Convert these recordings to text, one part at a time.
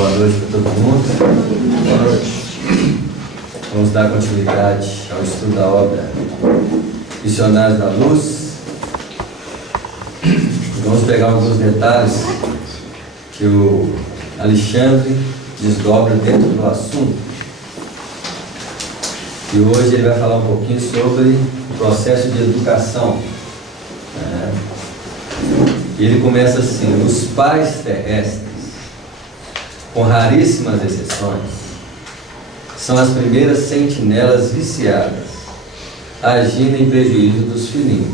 Boa noite para todo mundo. Boa noite. Vamos dar continuidade ao estudo da obra Missionários da Luz. Vamos pegar alguns detalhes que o Alexandre desdobra dentro do assunto. E hoje ele vai falar um pouquinho sobre o processo de educação. E ele começa assim: os pais terrestres, com raríssimas exceções, são as primeiras sentinelas viciadas, agindo em prejuízo dos filhinhos.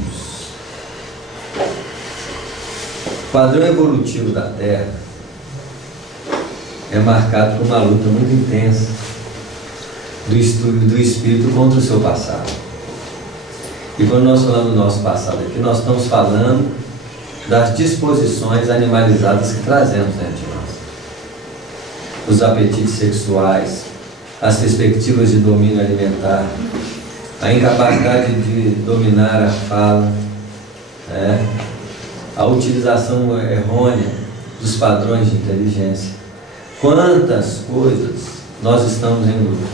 O padrão evolutivo da Terra é marcado por uma luta muito intensa do espírito contra o seu passado. E quando nós falamos do nosso passado aqui, nós estamos falando das disposições animalizadas que trazemos dentro de nós. Os apetites sexuais, as perspectivas de domínio alimentar, a incapacidade de dominar a fala, a utilização errônea dos padrões de inteligência. Quantas coisas nós estamos em luta.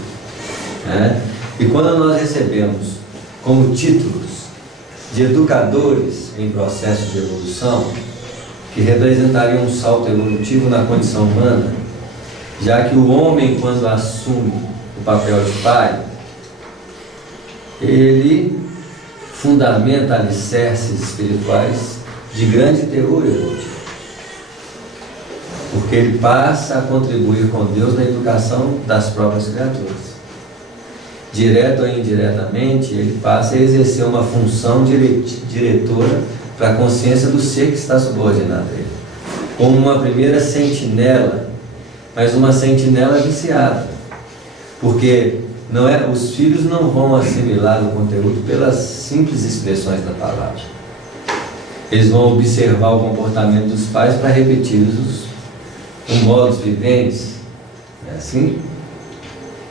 E quando nós recebemos como títulos de educadores em processo de evolução, que representariam um salto evolutivo na condição humana, já que o homem, quando assume o papel de pai, ele fundamenta alicerces espirituais de grande teor evolutivo, porque ele passa a contribuir com Deus na educação das próprias criaturas. Direto ou indiretamente, ele passa a exercer uma função diretora para a consciência do ser que está subordinado a ele, como uma primeira sentinela, mas uma sentinela viciada, porque os filhos não vão assimilar o conteúdo pelas simples expressões da palavra. Eles vão observar o comportamento dos pais para repetir os modos viventes, é assim?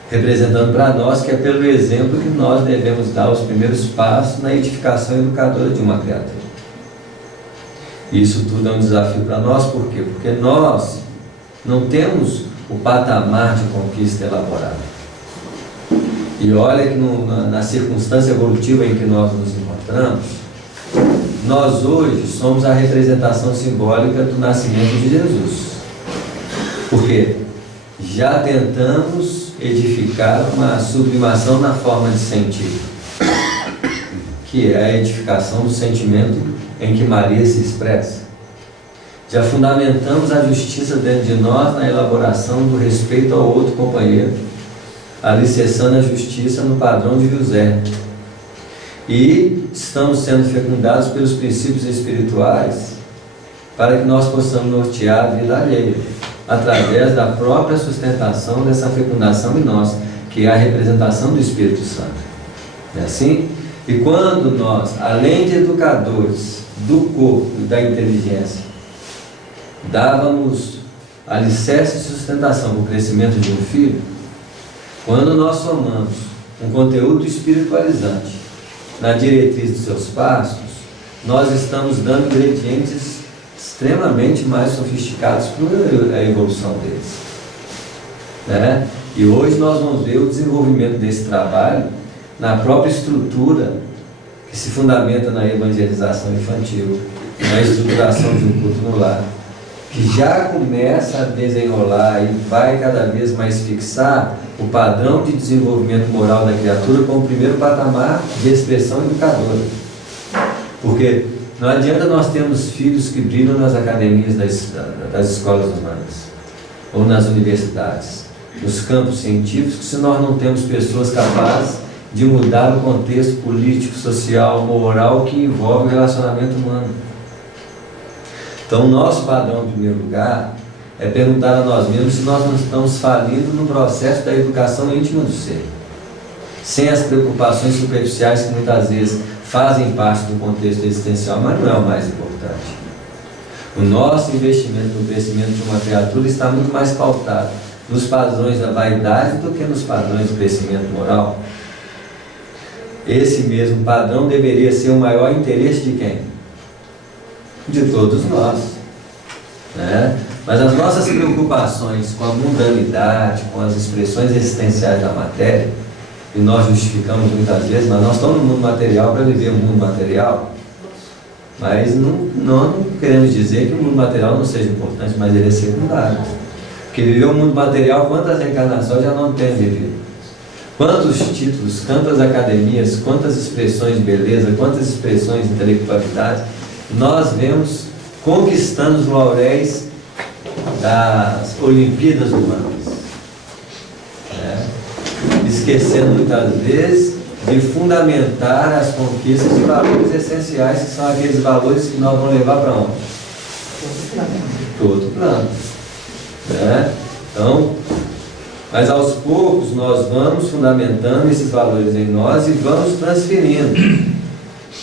Representando para nós que é pelo exemplo que nós devemos dar os primeiros passos na edificação educadora de uma criatura. Isso tudo é um desafio para nós, por quê? Porque nós não temos o patamar de conquista elaborado. E olha que na circunstância evolutiva em que nós nos encontramos, nós hoje somos a representação simbólica do nascimento de Jesus. Porque já tentamos edificar uma sublimação na forma de sentir, que é a edificação do sentimento em que Maria se expressa. Já fundamentamos a justiça dentro de nós na elaboração do respeito ao outro companheiro, alicerçando a justiça no padrão de José. E estamos sendo fecundados pelos princípios espirituais para que nós possamos nortear a vida alheia, através da própria sustentação dessa fecundação em nós, que é a representação do Espírito Santo. É assim? E quando nós, além de educadores do corpo e da inteligência, dávamos alicerce de sustentação para o crescimento de um filho, quando nós somamos um conteúdo espiritualizante na diretriz dos seus passos, nós estamos dando ingredientes extremamente mais sofisticados para a evolução deles. E hoje nós vamos ver o desenvolvimento desse trabalho na própria estrutura que se fundamenta na evangelização infantil, na estruturação de um culto no lar, que já começa a desenrolar e vai cada vez mais fixar o padrão de desenvolvimento moral da criatura como o primeiro patamar de expressão educadora. Porque não adianta nós termos filhos que brilham nas academias das escolas humanas, ou nas universidades, nos campos científicos, se nós não temos pessoas capazes de mudar o contexto político, social, moral que envolve o relacionamento humano. Então, o nosso padrão, em primeiro lugar, é perguntar a nós mesmos se nós não estamos falindo no processo da educação íntima do ser, sem as preocupações superficiais que muitas vezes fazem parte do contexto existencial, mas não é o mais importante. O nosso investimento no crescimento de uma criatura está muito mais pautado nos padrões da vaidade do que nos padrões do crescimento moral. Esse mesmo padrão deveria ser o maior interesse de quem? De todos nós. né? Mas as nossas preocupações com a mundanidade, com as expressões existenciais da matéria, e nós justificamos muitas vezes, mas nós estamos no mundo material para viver o mundo material, mas não queremos dizer que o mundo material não seja importante, mas ele é secundário. Porque viver o mundo material, quantas reencarnações já não tem vivido? Quantos títulos, quantas academias, quantas expressões de beleza, quantas expressões de intelectualidade nós vemos conquistando os lauréis das Olimpíadas Humanas, né? Esquecendo muitas vezes de fundamentar as conquistas de valores essenciais, que são aqueles valores que nós vamos levar para onde? Para outro plano, né? Então, mas aos poucos nós vamos fundamentando esses valores em nós e vamos transferindo.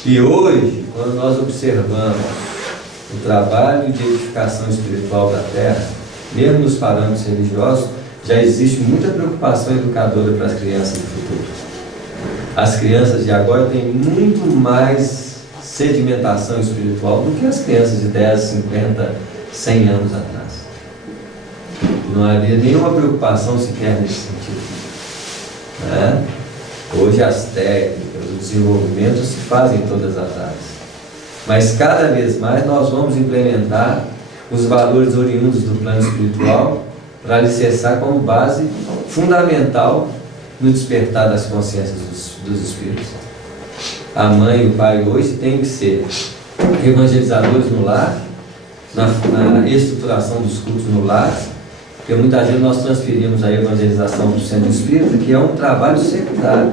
E hoje, quando nós observamos o trabalho de edificação espiritual da Terra, mesmo nos parâmetros religiosos, já existe muita preocupação educadora para as crianças do futuro. As crianças de agora têm muito mais sedimentação espiritual do que as crianças de 10, 50, 100 anos atrás. Não havia nenhuma preocupação sequer nesse sentido, né? Hoje as técnicas, o desenvolvimento se fazem em todas as áreas. Mas cada vez mais nós vamos implementar os valores oriundos do plano espiritual para alicerçar como base fundamental no despertar das consciências dos espíritos. A mãe e o pai hoje têm que ser evangelizadores no lar, na estruturação dos cultos no lar, porque muitas vezes nós transferimos a evangelização do centro espírita, que é um trabalho secundário.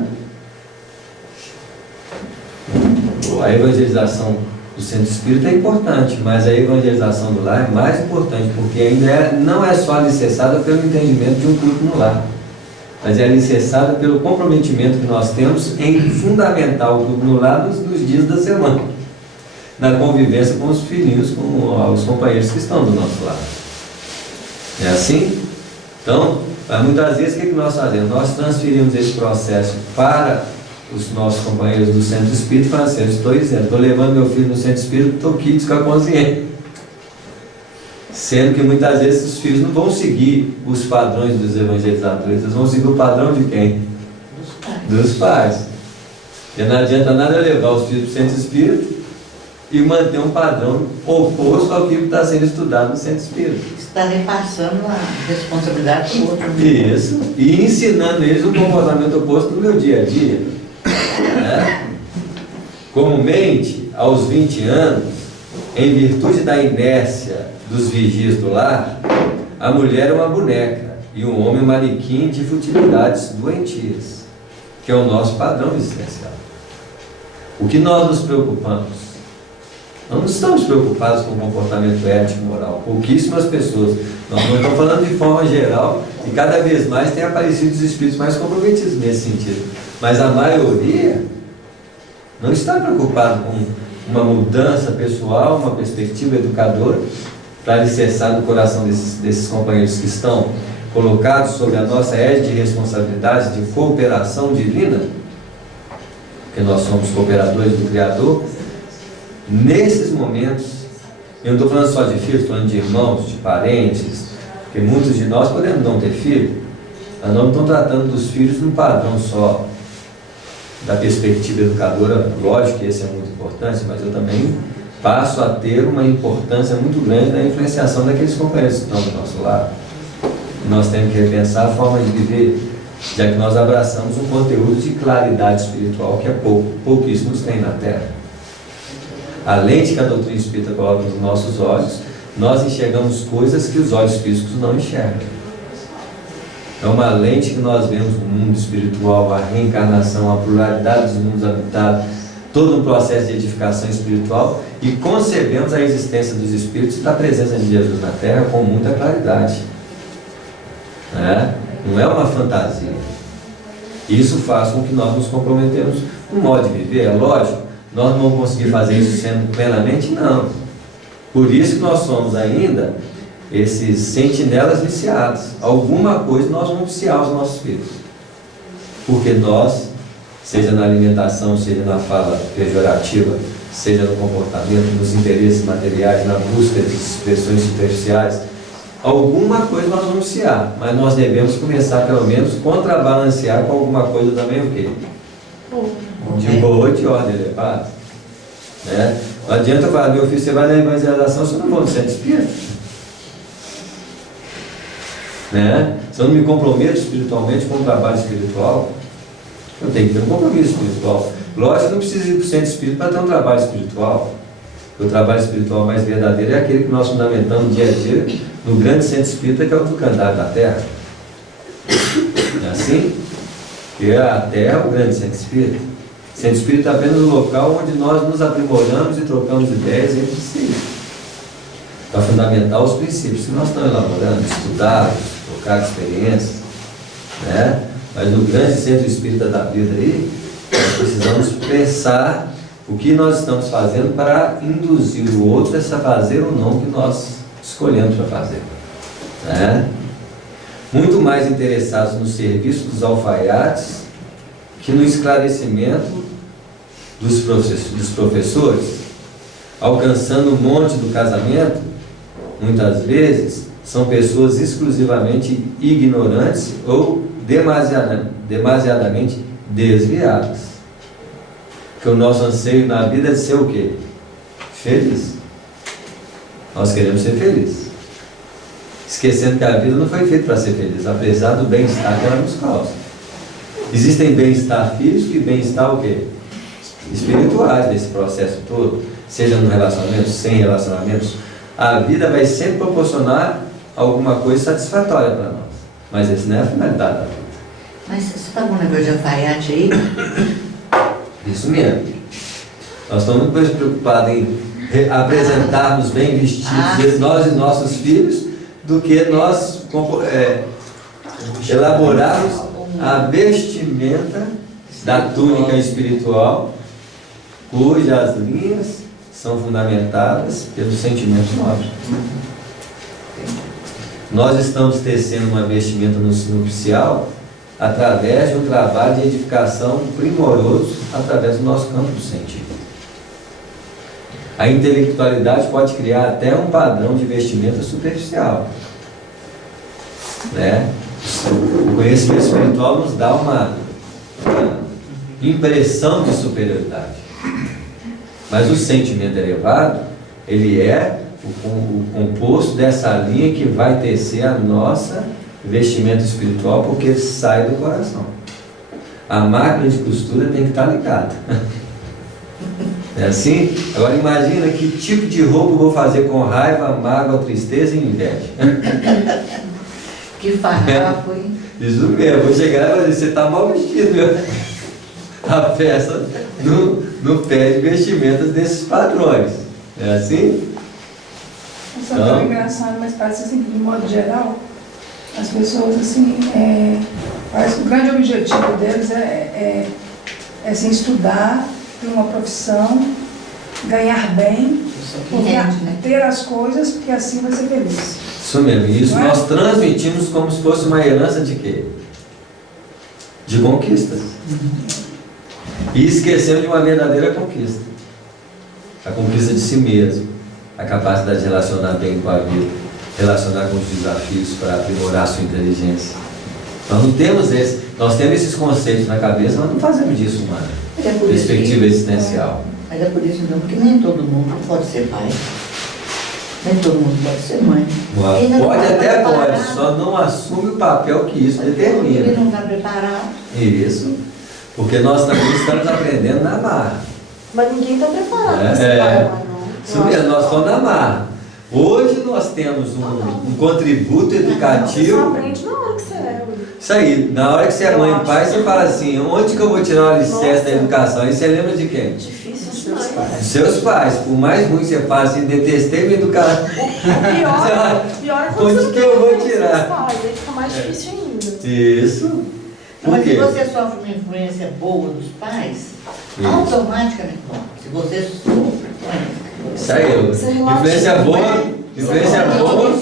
A evangelização do centro espírita é importante, mas a evangelização do lar é mais importante, porque ainda não é só alicerçada pelo entendimento de um culto no lar, mas é alicerçada pelo comprometimento que nós temos em fundamentar o culto no lar nos dias da semana, na convivência com os filhinhos, com os companheiros que estão do nosso lado. É assim? Então, muitas vezes o que nós fazemos? Nós transferimos esse processo para os nossos companheiros do centro espírita e falamos assim: eu estou dizendo, estou levando meu filho no centro espírita, estou quites com a consciência. Sendo que muitas vezes os filhos não vão seguir os padrões dos evangelizadores, eles vão seguir o padrão de quem? Dos pais. E não adianta nada eu levar os filhos para o centro espírita e manter um padrão oposto ao que está sendo estudado no centro espírita. Está repassando a responsabilidade do outro. Isso, e ensinando eles um comportamento oposto no meu dia a dia, né? Comumente, aos 20 anos, em virtude da inércia dos vigias do lar, a mulher é uma boneca e o homem um manequim de futilidades doentias, que é o nosso padrão existencial. O que nós nos preocupamos? Nós não estamos preocupados com o comportamento ético e moral. Pouquíssimas pessoas. Nós não estamos falando de forma geral, e cada vez mais tem aparecido os espíritos mais comprometidos nesse sentido. Mas a maioria não está preocupado com uma mudança pessoal, uma perspectiva educadora, para alicerçar no coração desses companheiros que estão colocados sob a nossa égide de responsabilidade de cooperação divina, porque nós somos cooperadores do Criador. Nesses momentos, eu não estou falando só de filhos, estou falando de irmãos, de parentes, porque muitos de nós podemos não ter filho, mas não estão tratando dos filhos num padrão só da perspectiva educadora. Lógico que esse é muito importante, mas eu também passo a ter uma importância muito grande na influenciação daqueles companheiros que estão do nosso lado. Nós temos que repensar a forma de viver, já que nós abraçamos um conteúdo de claridade espiritual que pouquíssimos têm na Terra. A lente que a doutrina espírita coloca nos nossos olhos, nós enxergamos coisas que os olhos físicos não enxergam. É uma lente que nós vemos no mundo espiritual, a reencarnação, a pluralidade dos mundos habitados, todo um processo de edificação espiritual, e concebemos a existência dos espíritos e da presença de Jesus na Terra com muita claridade. Não é uma fantasia. Isso faz com que nós nos comprometemos no modo de viver, é lógico. Nós não vamos conseguir fazer isso sendo plenamente, não. Por isso que nós somos ainda esses sentinelas viciados. Alguma coisa nós vamos viciar os nossos filhos. Porque nós, seja na alimentação, seja na fala pejorativa, seja no comportamento, nos interesses materiais, na busca de expressões superficiais, alguma coisa nós vamos viciar, mas nós devemos começar pelo menos contrabalancear com alguma coisa também o quê? De boa, de ordem elevada. Né? Não adianta eu falar, meu filho, você vai na evangelização, você não vai no centro espírita. Né? Se eu não me comprometo espiritualmente com o trabalho espiritual, eu tenho que ter um compromisso espiritual. Lógico que não precisa ir para o centro espírita para ter um trabalho espiritual. O trabalho espiritual mais verdadeiro é aquele que nós fundamentamos dia a dia no grande centro espírita, que é o do Cantar da Terra. Não é assim? Que a Terra é o grande centro espírita. O centro espírita é apenas o local onde nós nos aprimoramos e trocamos ideias entre si, para fundamentar os princípios que nós estamos elaborando, estudar, trocar experiências, né? Mas no grande centro espírita da vida aí, nós precisamos pensar o que nós estamos fazendo para induzir o outro a fazer ou não o que nós escolhemos para fazer, né? Muito mais interessados no serviço dos alfaiates que no esclarecimento dos professores, alcançando o monte do casamento. Muitas vezes são pessoas exclusivamente ignorantes ou demasiadamente desviadas. Que o nosso anseio na vida é de ser o quê? Feliz. Nós queremos ser felizes, esquecendo que a vida não foi feita para ser feliz, apesar do bem-estar que ela nos causa. Existem bem-estar físico e bem-estar o quê? Espirituais desse processo todo, seja no relacionamento, sem relacionamentos. A vida vai sempre proporcionar alguma coisa satisfatória para nós, mas essa não é a finalidade da vida. Mas você está com um negócio de alfaiate aí? Isso mesmo. Nós estamos muito mais preocupados em apresentarmos bem vestidos, nós e nossos filhos, do que nós elaborarmos a vestimenta da túnica espiritual, cujas linhas são fundamentadas pelos sentimentos nobres. Nós estamos tecendo uma vestimenta no nupcial através de um trabalho de edificação primoroso através do nosso campo do sentido. A intelectualidade pode criar até um padrão de vestimenta superficial, né? O conhecimento espiritual nos dá uma impressão de superioridade, mas o sentimento elevado, ele é o composto dessa linha que vai tecer a nossa vestimenta espiritual, porque sai do coração. A máquina de costura tem que estar ligada. É assim? Agora imagina que tipo de roupa eu vou fazer com raiva, mágoa, tristeza e inveja. Que farrapo, hein? Isso mesmo, vou chegar e fazer, você está mal vestido, meu. A peça não pede vestimentas desses padrões. É assim? Isso é tão engraçado, mas parece assim, de modo geral, as pessoas assim, parece que o grande objetivo deles é assim, estudar, ter uma profissão, ganhar bem, ter as coisas, porque assim vai ser feliz. Isso mesmo, e isso nós transmitimos como se fosse uma herança de quê? De conquistas. E esquecemos de uma verdadeira conquista. A conquista de si mesmo, a capacidade de relacionar bem com a vida, relacionar com os desafios para aprimorar a sua inteligência. Nós não temos nós temos esses conceitos na cabeça, mas não fazemos disso uma perspectiva existencial. Mas é por isso então que nem todo mundo pode ser pai, nem todo mundo pode ser mãe. Pode até pode, só não assume o papel que isso determina. Ele não está preparado. Isso, porque nós também estamos aprendendo na marra. Mas ninguém está preparado para ser pai, não. Isso mesmo, nós estamos na marra. Hoje nós temos um contributo educativo. Você aprende na hora que você é. Isso aí, na hora que você é mãe e pai, você fala assim, onde que eu vou tirar o alicerce da educação? E você lembra de quem? Difícil dos seus pais. Dos seus pais. Por mais ruim que você fala assim, detestei minha educação. Pior é quando Onde você que não eu vou tem tirar? seus pais, aí fica mais difícil ainda. Isso. Por Mas se quê? você sofre uma influência boa dos pais, Isso. automaticamente, bom, se você sofre Isso aí, influência boa. Influência boa.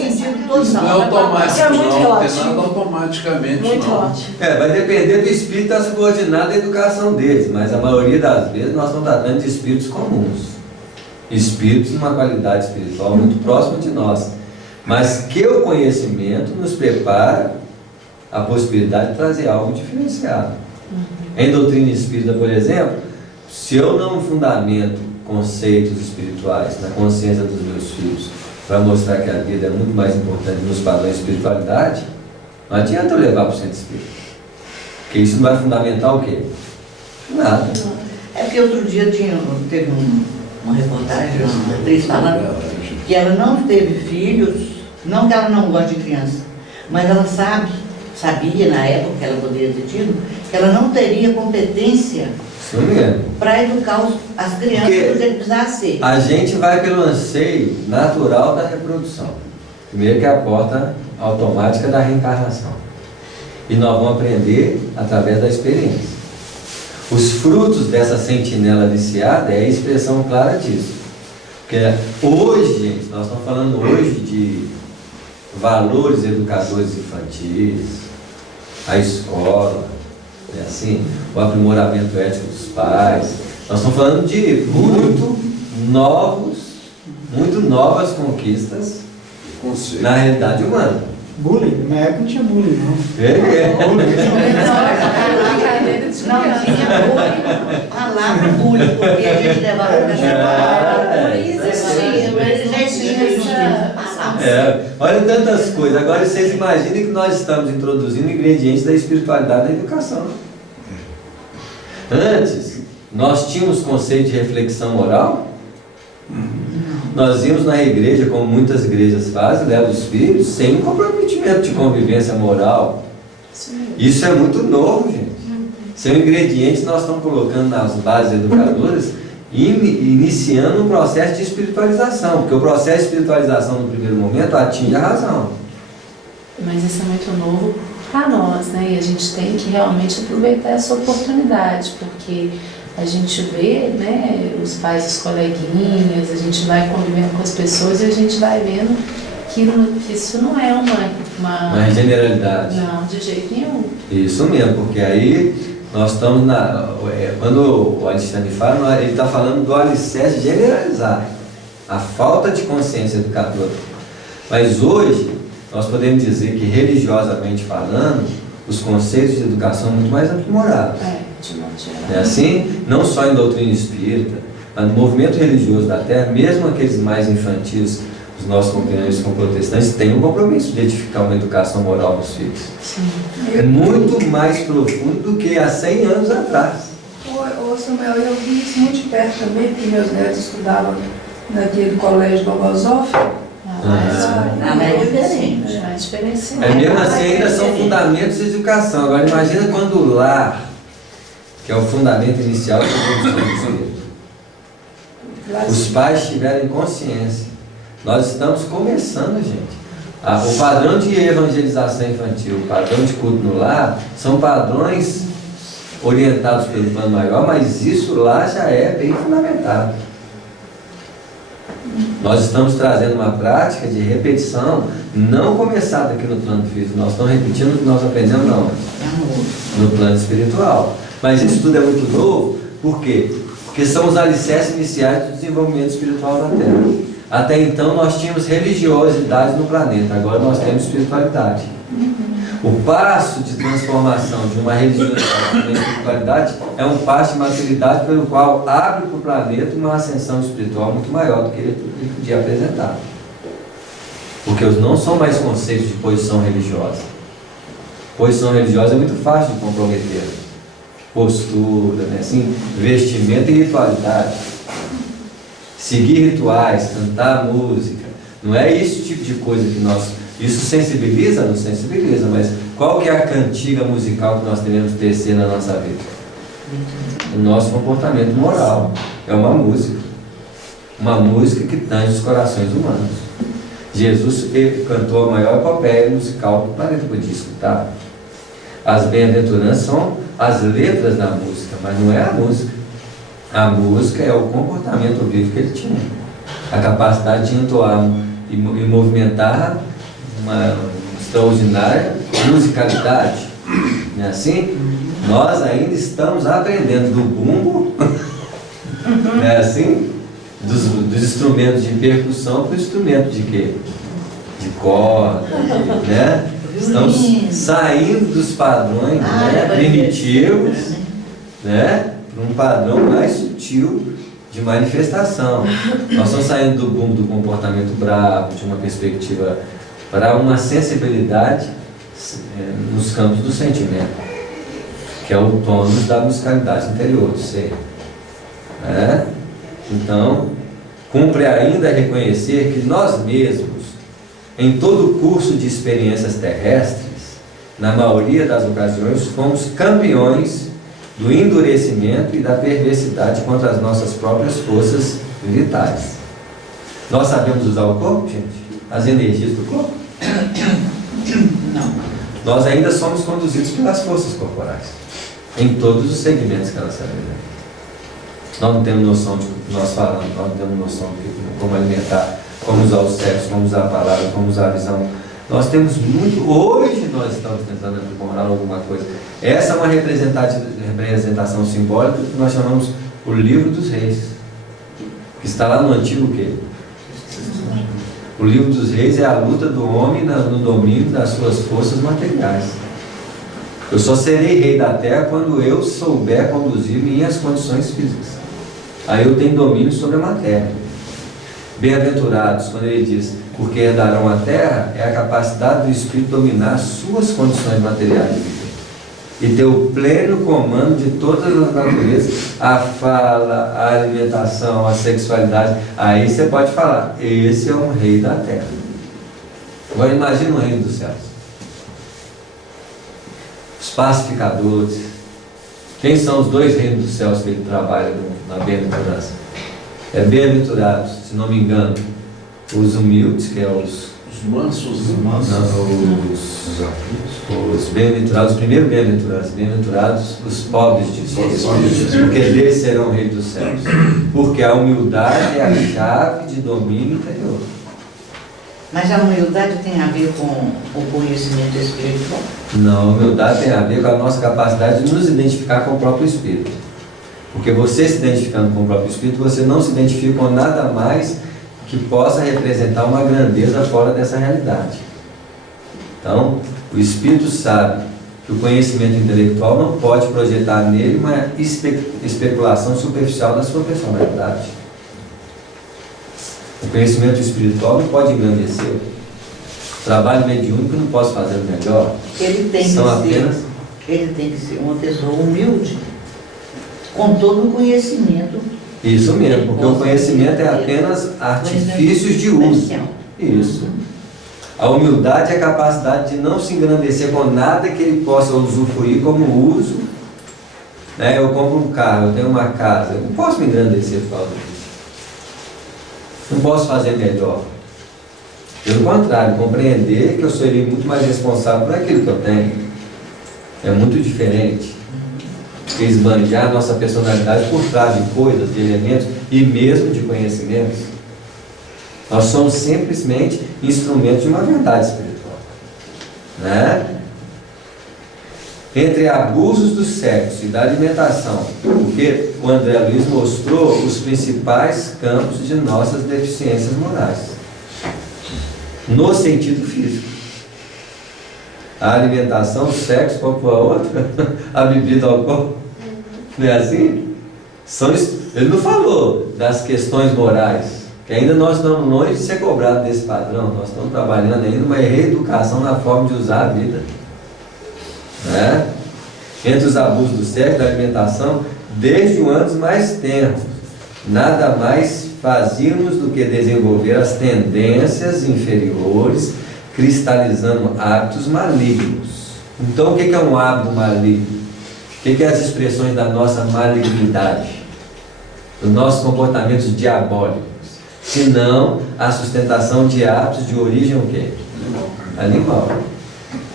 Isso não é automático, É muito não. Não tem relativo. nada automaticamente, Muito não. ótimo. Vai depender do espírito estar subordinado à educação deles, mas a maioria das vezes nós estamos tratando de espíritos comuns. espíritos numa qualidade espiritual muito próxima de nós, mas que o conhecimento nos prepara a possibilidade de trazer algo diferenciado. Em doutrina espírita, por exemplo, se eu não fundamento conceitos espirituais na consciência dos meus filhos para mostrar que a vida é muito mais importante nos padrões de espiritualidade, não adianta eu levar para o centro espírita, porque isso não vai fundamentar o quê? Nada. É porque outro dia teve uma reportagem, uma atriz falando que ela não teve filhos, não que ela não goste de criança, mas ela sabia na época que ela poderia ter tido, que ela não teria competência para educar as crianças do jeito que precisava ser. A gente vai pelo anseio natural da reprodução. Primeiro que é a porta automática da reencarnação. E nós vamos aprender através da experiência. Os frutos dessa sentinela viciada é a expressão clara disso. Porque hoje, gente, nós estamos falando hoje de valores educadores infantis, a escola, assim, o aprimoramento ético dos pais. Nós estamos falando de muito novas conquistas na realidade humana. Bullying? Na época não tinha bullying, não. Não tinha bullying, palavra bullying, porque a gente levava para olha tantas coisas. Agora vocês imaginem que nós estamos introduzindo ingredientes da espiritualidade na educação. Antes, nós tínhamos conceito de reflexão moral. Nós íamos na igreja, como muitas igrejas fazem, levam os filhos sem um comprometimento de convivência moral. Isso é muito novo, gente. São ingredientes que nós estamos colocando nas bases educadoras e iniciando um processo de espiritualização, porque o processo de espiritualização no primeiro momento atinge a razão. Mas isso é muito novo para nós, né? E a gente tem que realmente aproveitar essa oportunidade, porque a gente vê, né, os pais dos coleguinhas, a gente vai convivendo com as pessoas e a gente vai vendo que isso não é uma generalidade. Não, de jeito nenhum. Isso mesmo, porque aí nós estamos quando o Alexandre fala, ele está falando do alicerce generalizado, a falta de consciência educadora. Mas hoje, nós podemos dizer que, religiosamente falando, os conceitos de educação são muito mais aprimorados. De modo geral. É assim, não só em doutrina espírita, mas no movimento religioso da Terra, mesmo aqueles mais infantis, os nossos companheiros com protestantes, têm um compromisso de edificar uma educação moral dos filhos. Sim. É muito mais profundo do que há 100 anos atrás. Ô Samuel, eu vi isso muito de perto também, porque meus netos estudavam naquele colégio Bogozoff. Mas é diferente. É diferente. É mesmo assim, ainda são fundamentos de educação. Agora imagina quando o lar, que é o fundamento inicial da produção do espírito, os pais tiverem consciência. Nós estamos começando, gente. O padrão de evangelização infantil, o padrão de culto no lar, são padrões orientados pelo plano maior, mas isso lá já é bem fundamentado. Nós estamos trazendo uma prática de repetição, não começada aqui no plano físico, nós estamos repetindo o que nós aprendemos no plano espiritual. Mas isso tudo é muito novo, por quê? Porque são os alicerces iniciais do desenvolvimento espiritual da Terra. Até então nós tínhamos religiosidade no planeta, agora nós temos espiritualidade. O passo de transformação de uma religiosidade para uma espiritualidade é um passo de maturidade pelo qual abre para o planeta uma ascensão espiritual muito maior do que ele podia apresentar. Porque não são mais conceitos de posição religiosa. Posição religiosa é muito fácil de comprometer. Postura, né? Assim, vestimento e ritualidade. Seguir rituais, cantar música. Não é esse tipo de coisa que nós... Isso sensibiliza? Não sensibiliza, mas qual que é a cantiga musical que nós devemos tecer na nossa vida? O nosso comportamento moral. É uma música. Uma música que tange os corações humanos. Jesus cantou a maior epopeia musical do planeta budista, tá? As bem-aventuranças são as letras da música, mas não é a música. A música é o comportamento vivo que ele tinha. A capacidade de entoar e movimentar uma extraordinária musicalidade. Não é assim? Nós ainda estamos aprendendo do bumbo, não é assim? dos instrumentos de percussão para o instrumento de quê? De corda, né? Estamos saindo dos padrões, né, primitivos, né, para um padrão mais sutil de manifestação. Nós estamos saindo do boom do comportamento bravo, de uma perspectiva para uma sensibilidade nos campos do sentimento, que é o tônus da musicalidade interior do ser. Né? Então, cumpre ainda reconhecer que nós mesmos, em todo o curso de experiências terrestres, na maioria das ocasiões, fomos campeões do endurecimento e da perversidade contra as nossas próprias forças vitais. Nós sabemos usar o corpo, gente? As energias do corpo? Não. Nós ainda somos conduzidos pelas forças corporais, em todos os segmentos que elas se alimentam. Nós não temos noção de nós falamos, nós não temos noção de como alimentar, como usar o sexo, como usar a palavra, como usar a visão. Nós temos muito, hoje nós estamos tentando aprimorar alguma coisa. Essa é uma representação simbólica que nós chamamos o Livro dos Reis, que está lá no Antigo quê? O Livro dos Reis é a luta do homem no domínio das suas forças materiais. Eu só serei rei da terra quando eu souber conduzir minhas condições físicas. Aí eu tenho domínio sobre a matéria. Bem-aventurados, quando ele diz, porque herdarão a terra, é a capacidade do Espírito dominar as suas condições materiais de vida e ter o pleno comando de todas as naturezas, a fala, a alimentação, a sexualidade. Aí você pode falar, esse é um rei da terra. Agora imagine um reino dos céus. Os pacificadores. Quem são os dois reinos dos céus que ele trabalha na bem-aventurança? É bem-aventurados, se não me engano, os humildes, que é os mansos, os bem-aventurados, os primeiros bem-aventurados, os pobres de espírito, porque deles serão reis dos céus. Porque a humildade é a chave de domínio interior. Mas a humildade tem a ver com o conhecimento espiritual? Não, a humildade tem a ver com a nossa capacidade de nos identificar com o próprio Espírito. Porque você se identificando com o próprio Espírito, você não se identifica com nada mais que possa representar uma grandeza fora dessa realidade. Então, o Espírito sabe que o conhecimento intelectual não pode projetar nele uma especulação superficial da sua personalidade. O conhecimento espiritual não pode engrandecer. O trabalho mediúnico não posso fazer o melhor. Ele tem que ser uma pessoa humilde, com todo o conhecimento. Isso mesmo, porque o conhecimento é apenas artifícios de uso. Isso. A humildade é a capacidade de não se engrandecer com nada que ele possa usufruir como uso. Né? Eu compro um carro, eu tenho uma casa, eu não posso me engrandecer por causa disso. Não posso fazer melhor. Pelo contrário, compreender que eu serei muito mais responsável por aquilo que eu tenho. É muito diferente. Porque esbanjar a nossa personalidade por trás de coisas, de elementos e mesmo de conhecimentos. Nós somos simplesmente instrumentos de uma verdade espiritual. Né? Entre abusos do sexo e da alimentação, porque o André Luiz mostrou os principais campos de nossas deficiências morais, no sentido físico. A alimentação, o sexo, qual foi a outra? A bebida alcoólica. Não é assim? Ele não falou das questões morais, que ainda nós estamos longe de ser cobrados desse padrão. Nós estamos trabalhando ainda uma reeducação na forma de usar a vida. Né? Entre os abusos do sexo e da alimentação, desde os anos mais tenros, nada mais fazíamos do que desenvolver as tendências inferiores, cristalizando hábitos malignos. Então, o que é um hábito maligno? O que é as expressões da nossa malignidade, dos nossos comportamentos diabólicos? Se não a sustentação de hábitos de origem o quê? Animal.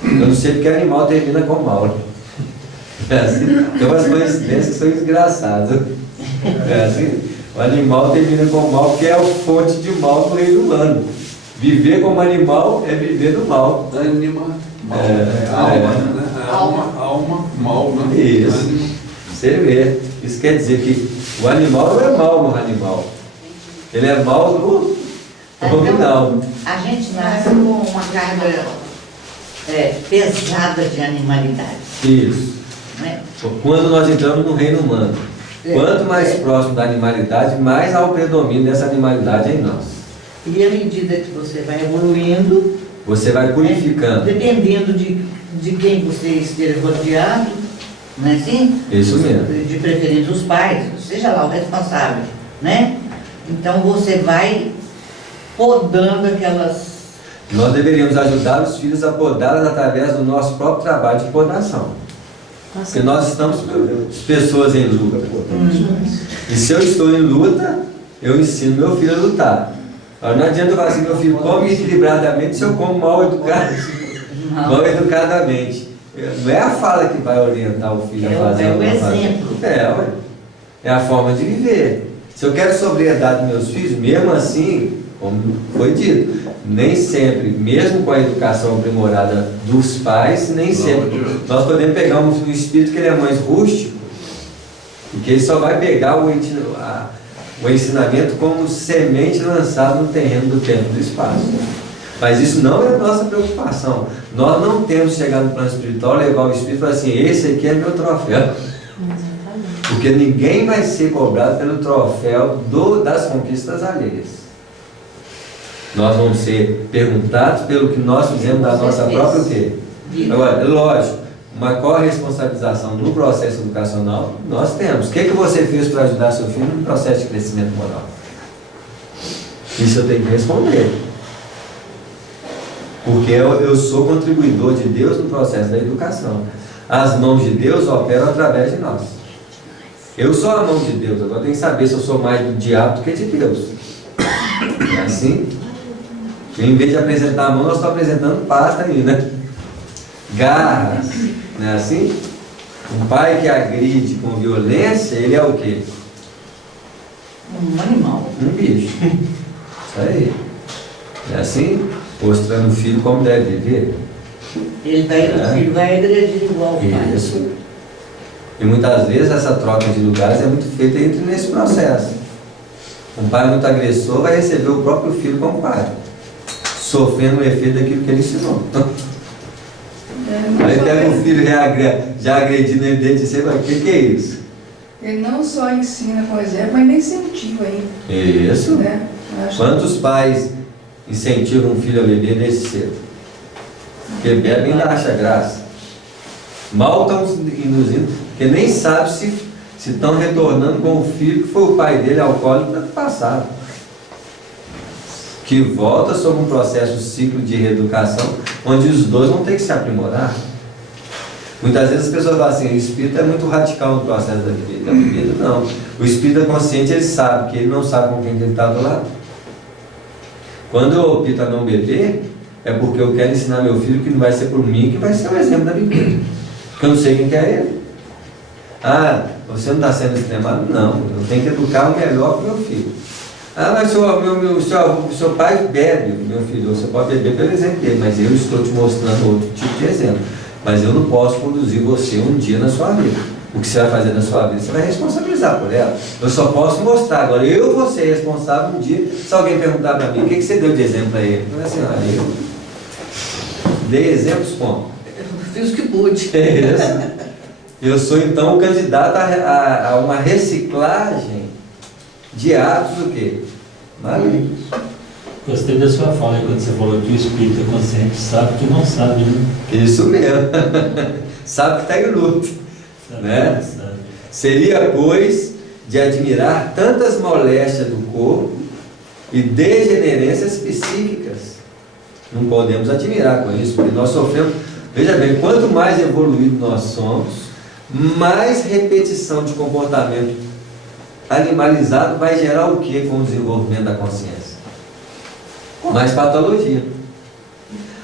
Eu não sei porque animal termina com mal. É assim? Tem umas coincidências que são desgraçadas. É assim? O animal termina com mal porque é a fonte de mal do reino humano. Viver como animal é viver do mal. Anima, mal. Alma, mal. Né? Isso. Você vê. Isso quer dizer que o animal não é mal no animal. Ele é mal no nominal. A gente nasce com uma carga pesada de animalidade. Isso. Né? Quando nós entramos no reino humano, quanto mais próximo da animalidade, mais há o predomínio dessa animalidade em nós. E à medida que você vai evoluindo, Você vai purificando. dependendo de quem você esteja rodeado, não é assim? Isso mesmo. De preferência os pais, seja lá o responsável, né? Então você vai podando aquelas... Nós deveríamos ajudar os filhos a podá-las através do nosso próprio trabalho de podação. Porque nós estamos pessoas em luta. E se eu estou em luta, eu ensino meu filho a lutar. Não adianta eu falar assim, meu filho, come equilibradamente se eu como mal educadamente. Não é a fala que vai orientar o filho a fazer. É o exemplo. É a forma de viver. Se eu quero sobriedade dos meus filhos, mesmo assim, como foi dito, nem sempre, mesmo com a educação aprimorada dos pais, nem sempre. Nós podemos pegar um espírito que ele é mais rústico e que ele só vai pegar o ensinamento como semente lançada no terreno do tempo e do espaço. Mas isso não é a nossa preocupação. Nós não temos que chegar no plano espiritual, levar o espírito e falar assim, esse aqui é meu troféu. Porque ninguém vai ser cobrado pelo troféu das conquistas alheias. Nós vamos ser perguntados pelo que nós fizemos da nossa própria o quê? Agora, lógico, uma corresponsabilização no processo educacional nós temos. O que você fez para ajudar seu filho no processo de crescimento moral? Isso eu tenho que responder. Porque eu sou contribuidor de Deus no processo da educação. As mãos de Deus operam através de nós. Eu sou a mão de Deus, agora tem que saber se eu sou mais do diabo do que de Deus. É assim? Em vez de apresentar a mão, nós estamos apresentando pasta aí, né? Garras, não é assim? Um pai que agride com violência, ele é o quê? Um animal. Um bicho. Isso aí. É assim? Mostrando o filho como deve viver. O filho vai agredir igual o pai. Isso. E muitas vezes essa troca de lugares é muito feita nesse processo. Um pai muito agressor vai receber o próprio filho como pai, sofrendo o efeito daquilo que ele ensinou. Aí pega um filho já agredindo ele dentro de si, mas o que é isso? Ele não só ensina com exemplo, mas nem incentiva ainda. Isso. Né? Quantos pais incentivam um filho a beber desde cedo? Porque bebe ainda acha graça. Mal estão induzindo, porque nem sabe se estão retornando com o filho que foi o pai dele alcoólico no ano passado. Que volta sobre um processo ciclo de reeducação, onde os dois vão ter que se aprimorar. Muitas vezes as pessoas falam assim, o espírito é muito radical no processo da vida. Não. O espírito é consciente, ele sabe que ele não sabe com quem ele está do lado. Quando eu opto a não beber, é porque eu quero ensinar meu filho que não vai ser por mim, que vai ser o exemplo da bebida. Porque eu não sei quem que é ele. Ah, você não está sendo extremado? Não, eu tenho que educar o melhor para o meu filho. Ah, mas seu pai bebe, meu filho, você pode beber pelo exemplo dele, mas eu estou te mostrando outro tipo de exemplo. Mas eu não posso conduzir você um dia na sua vida. O que você vai fazer na sua vida, você vai responsabilizar por ela. Eu só posso mostrar. Agora, eu vou ser responsável um dia, se alguém perguntar para mim, o que você deu de exemplo para ele? Eu assim, eu dei exemplos como? Eu fiz o que pude. É isso. Eu sou então o candidato a uma reciclagem de hábitos do quê? Malignos. Gostei da sua fala quando você falou que o espírito é consciente sabe que não sabe, né? Isso mesmo. Sabe que está em luta. Né? Seria, pois, de admirar tantas moléstias do corpo e degenerências psíquicas. Não podemos admirar com isso, porque nós sofremos. Veja bem, quanto mais evoluído nós somos, mais repetição de comportamento animalizado vai gerar o que com o desenvolvimento da consciência? Mais patologia.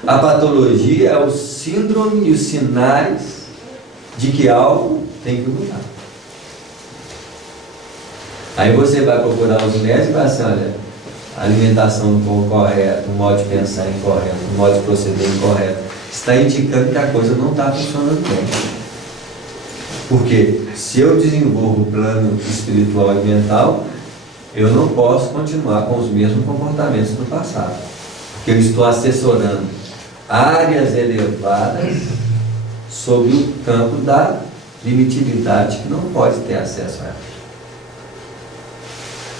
A patologia é o síndrome e os sinais de que algo tem que mudar. Aí você vai procurar os médicos e vai assim, olha, a alimentação incorreta, o modo de pensar incorreto, o modo de proceder incorreto, está indicando que a coisa não está funcionando bem. Porque se eu desenvolvo o plano espiritual e mental, eu não posso continuar com os mesmos comportamentos do passado. Porque eu estou assessorando áreas elevadas sobre o campo da primitividade que não pode ter acesso a ela.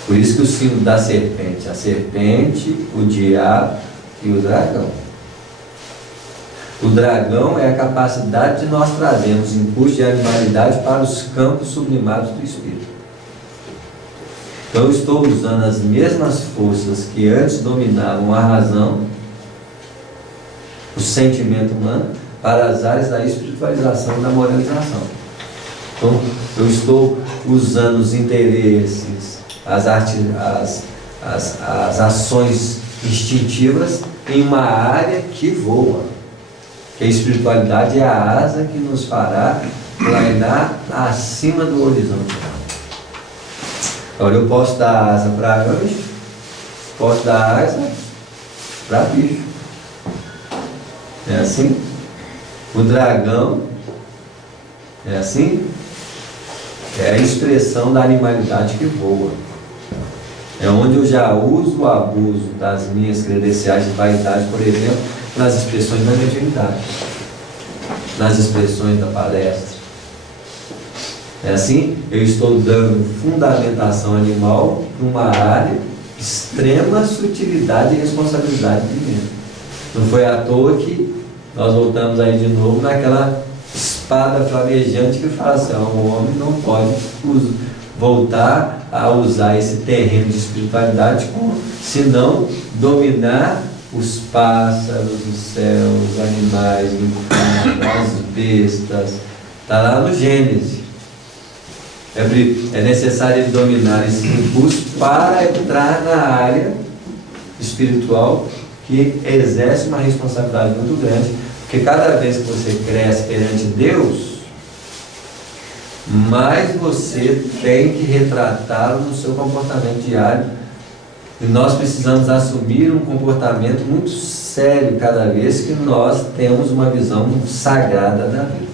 Por isso que o símbolo da serpente, a serpente, o diabo e o dragão. O dragão é a capacidade de nós trazermos impulso de animalidade para os campos sublimados do espírito. Então eu estou usando as mesmas forças que antes dominavam a razão, o sentimento humano, para as áreas da espiritualização e da moralização. Então eu estou usando os interesses, as ações instintivas em uma área que voa. Que a espiritualidade é a asa que nos fará planear acima do horizonte. Agora eu posso dar asa para anjo, posso dar asa para bicho. É assim? O dragão é assim? É a expressão da animalidade que voa. É onde eu já uso o abuso das minhas credenciais de vaidade, por exemplo, nas expressões da mediunidade, nas expressões da palestra. É assim? Eu estou dando fundamentação animal para uma área de extrema sutilidade e responsabilidade divina. Não foi à toa que nós voltamos aí de novo naquela espada flamejante que fala assim, o homem não pode voltar a usar esse terreno de espiritualidade se não dominar os pássaros, os céus, os animais, as bestas. Está lá no Gênesis. É necessário ele dominar esse impulso para entrar na área espiritual que exerce uma responsabilidade muito grande, porque cada vez que você cresce perante Deus, mais você tem que retratá-lo no seu comportamento diário. E nós precisamos assumir um comportamento muito sério cada vez que nós temos uma visão sagrada da vida.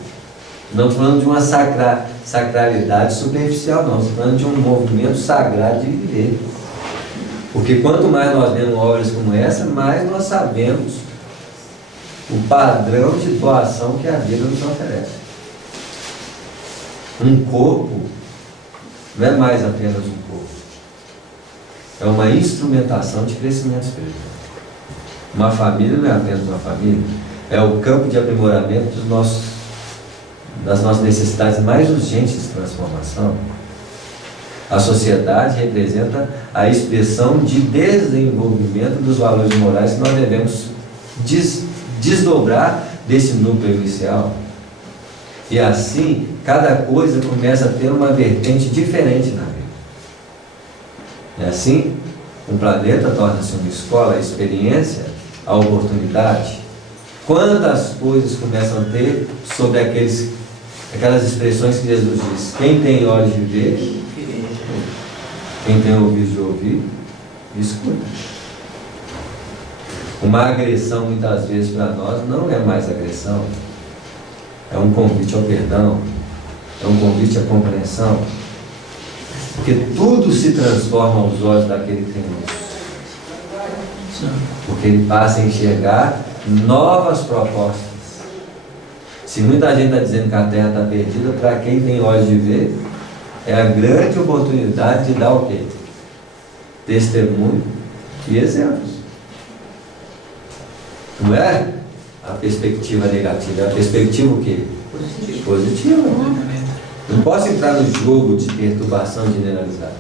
Não estou falando de uma sacralidade superficial, não. Estou falando de um movimento sagrado de viver. Porque quanto mais nós vemos obras como essa, mais nós sabemos o padrão de doação que a vida nos oferece. Um corpo não é mais apenas um corpo. É uma instrumentação de crescimento espiritual. Uma família não é apenas uma família, é o campo de aprimoramento das nossas necessidades mais urgentes de transformação. A sociedade representa a expressão de desenvolvimento dos valores morais que nós devemos desdobrar desse núcleo inicial. E assim, cada coisa começa a ter uma vertente diferente na vida. É assim? Um planeta torna-se uma escola, a experiência, a oportunidade. Quantas coisas começam a ter sobre aquelas expressões que Jesus diz: quem tem olhos de ver, quem tem ouvidos de ouvir, escuta. Uma agressão, muitas vezes, para nós, não é mais agressão. É um convite ao perdão, é um convite à compreensão. Porque tudo se transforma aos olhos daquele que tem luz. Porque ele passa a enxergar novas propostas. Se muita gente está dizendo que a Terra está perdida, para quem tem olhos de ver, é a grande oportunidade de dar o quê? Testemunho e exemplos. Não é a perspectiva negativa, é a perspectiva o quê? Positiva. Não posso entrar no jogo de perturbação generalizada.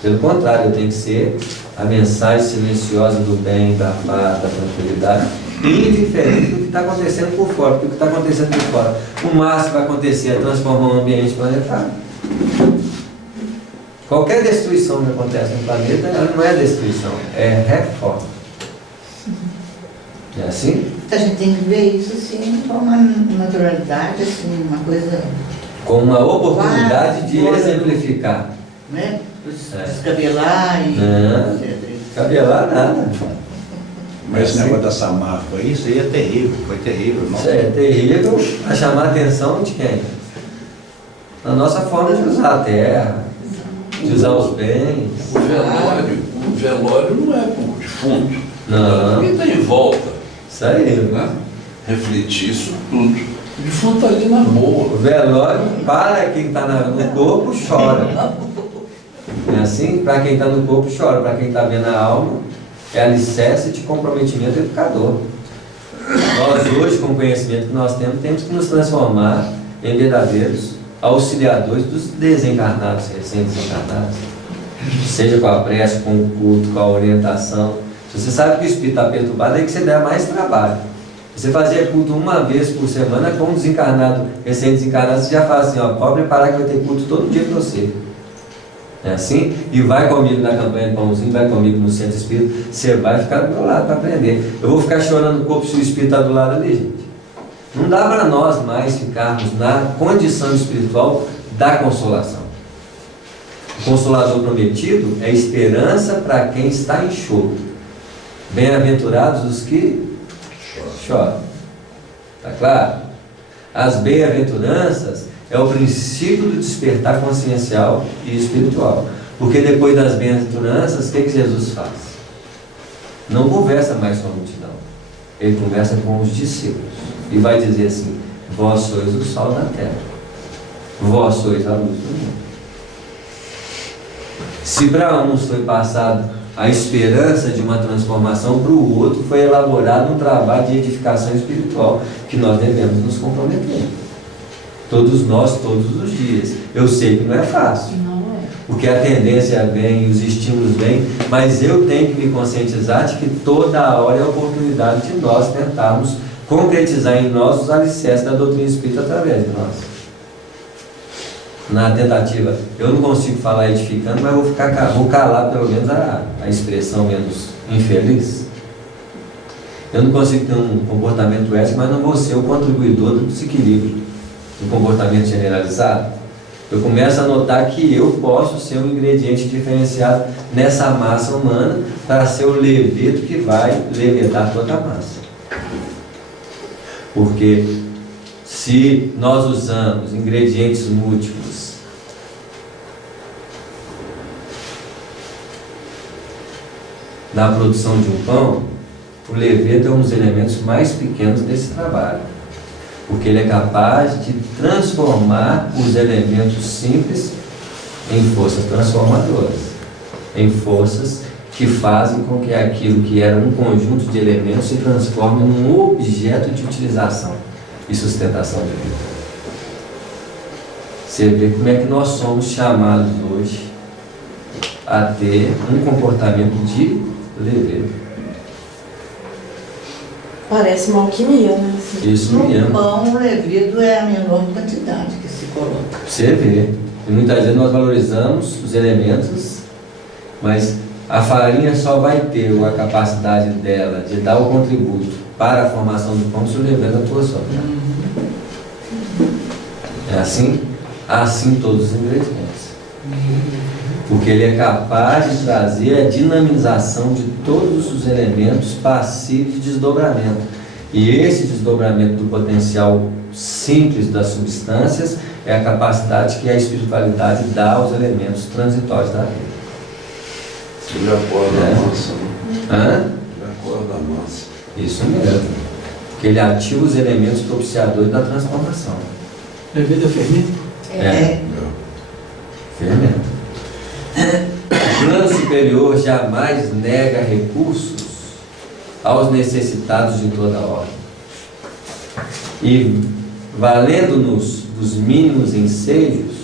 Pelo contrário, eu tenho que ser a mensagem silenciosa do bem, da paz, da tranquilidade, indiferente do que está acontecendo por fora. Porque o que está acontecendo por fora, o máximo que vai acontecer é transformar um ambiente planetário. Qualquer destruição que acontece no planeta, ela não é destruição, é reforma. É assim? A gente tem que ver isso assim com uma naturalidade, assim, uma coisa. Com uma oportunidade de exemplificar. Né? Descabelar e etc. Cabelar nada. Mas esse negócio da Samarco aí, isso aí é terrível, foi terrível. Isso é terrível a chamar a atenção de quem? Na nossa forma de usar a terra, de usar os bens. O velório não é para o defunto. Não. Quem está em volta, Isso aí. né? Refletir isso tudo. O defunto está ali na O boa. velório, para quem está no corpo, chora. É assim? Para quem está no corpo, chora. Para quem está vendo a alma, é alicerce de comprometimento educador. Nós hoje, com o conhecimento que nós temos que nos transformar em verdadeiros auxiliadores dos desencarnados, recém-desencarnados. Seja com a prece, com o culto, com a orientação. Se você sabe que o espírito está perturbado, é que você dá mais trabalho. Você fazia culto uma vez por semana, com um desencarnado, recém-desencarnado, você já fala assim, ó, pode preparar que vai ter culto todo dia para você. É assim? E vai comigo na campanha de pãozinho, vai comigo no centro espírita, você vai ficar do meu lado para aprender. Eu vou ficar chorando no corpo se o espírito está do lado ali, gente. Não dá para nós mais ficarmos na condição espiritual da consolação. O Consolador prometido é esperança para quem está em choro. Bem-aventurados os que choram. Está claro? As bem-aventuranças é o princípio do despertar consciencial e espiritual. Porque depois das bem-aventuranças, o que Jesus faz? Não conversa mais com a multidão. Ele conversa com os discípulos. E vai dizer assim, vós sois o sol da terra. Vós sois a luz do mundo. Se para uns foi passado a esperança de uma transformação, para o outro foi elaborado um trabalho de edificação espiritual que nós devemos nos comprometer. Todos nós, todos os dias. Eu sei que não é fácil. Não é. Porque a tendência vem, os estímulos vêm, mas eu tenho que me conscientizar de que toda hora é a oportunidade de nós tentarmos concretizar em nós os alicerces da doutrina espírita através de nós. Na tentativa, eu não consigo falar edificando, mas vou calar pelo menos a expressão menos infeliz. Eu não consigo ter um comportamento ético, mas não vou ser o contribuidor do desequilíbrio, do comportamento generalizado. Eu começo a notar que eu posso ser um ingrediente diferenciado nessa massa humana para ser o leveto que vai levetar toda a massa. Porque se nós usamos ingredientes múltiplos na produção de um pão, o levedo é um dos elementos mais pequenos desse trabalho, porque ele é capaz de transformar os elementos simples em forças transformadoras, em forças que fazem com que aquilo que era um conjunto de elementos se transforme num objeto de utilização e sustentação de vida. Você vê como é que nós somos chamados hoje a ter um comportamento de leveza. Parece uma alquimia, né? Assim. Isso No mesmo. pão, o levido é a menor quantidade que se coloca. Você vê. E muitas vezes nós valorizamos os elementos, mas a farinha só vai ter a capacidade dela de dar o contributo para a formação do pão se o levado atuar só. É assim? Assim todos os ingredientes. Porque ele é capaz de trazer a dinamização de todos os elementos passíveis de desdobramento. E esse desdobramento do potencial simples das substâncias é a capacidade que a espiritualidade dá aos elementos transitórios da vida. Ele acorda a massa, né? Hã? Ele acorda a massa. Isso mesmo. Porque ele ativa os elementos propiciadores da transformação. Levedo é fermento? É. Fermento. O plano superior jamais nega recursos aos necessitados de toda ordem. E, valendo-nos dos mínimos ensejos,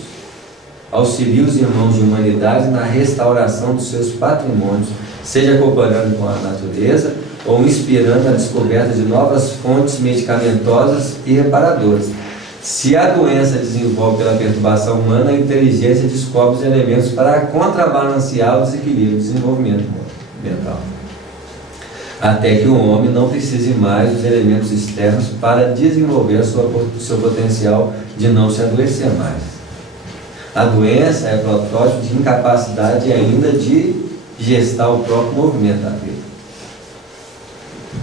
auxilia os irmãos de humanidade na restauração dos seus patrimônios, seja cooperando com a natureza ou inspirando a descoberta de novas fontes medicamentosas e reparadoras. Se a doença desenvolve pela perturbação humana, a inteligência descobre os elementos para contrabalancear o desequilíbrio do desenvolvimento mental. Até que o homem não precise mais dos elementos externos para desenvolver o seu potencial de não se adoecer mais. A doença é protótipo de incapacidade ainda de gestar o próprio movimento da vida.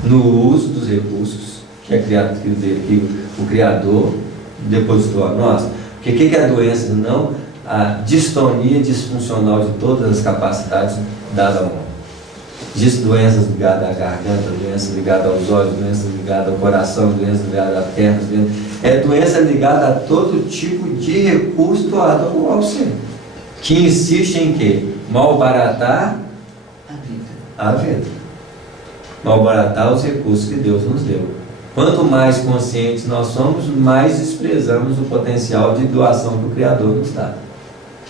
No uso dos recursos que o Criador depositou a nós. Porque o que é a doença? Não a distonia disfuncional de todas as capacidades dadas ao homem. Diz doenças ligadas à garganta, doenças ligadas aos olhos, doenças ligadas ao coração, doenças ligadas à perna, é doença ligada a todo tipo de recurso doado ao ser, que insiste em quê? Malbaratar a vida. Malbaratar os recursos que Deus nos deu. Quanto mais conscientes nós somos, mais desprezamos o potencial de doação que o Criador nos dá.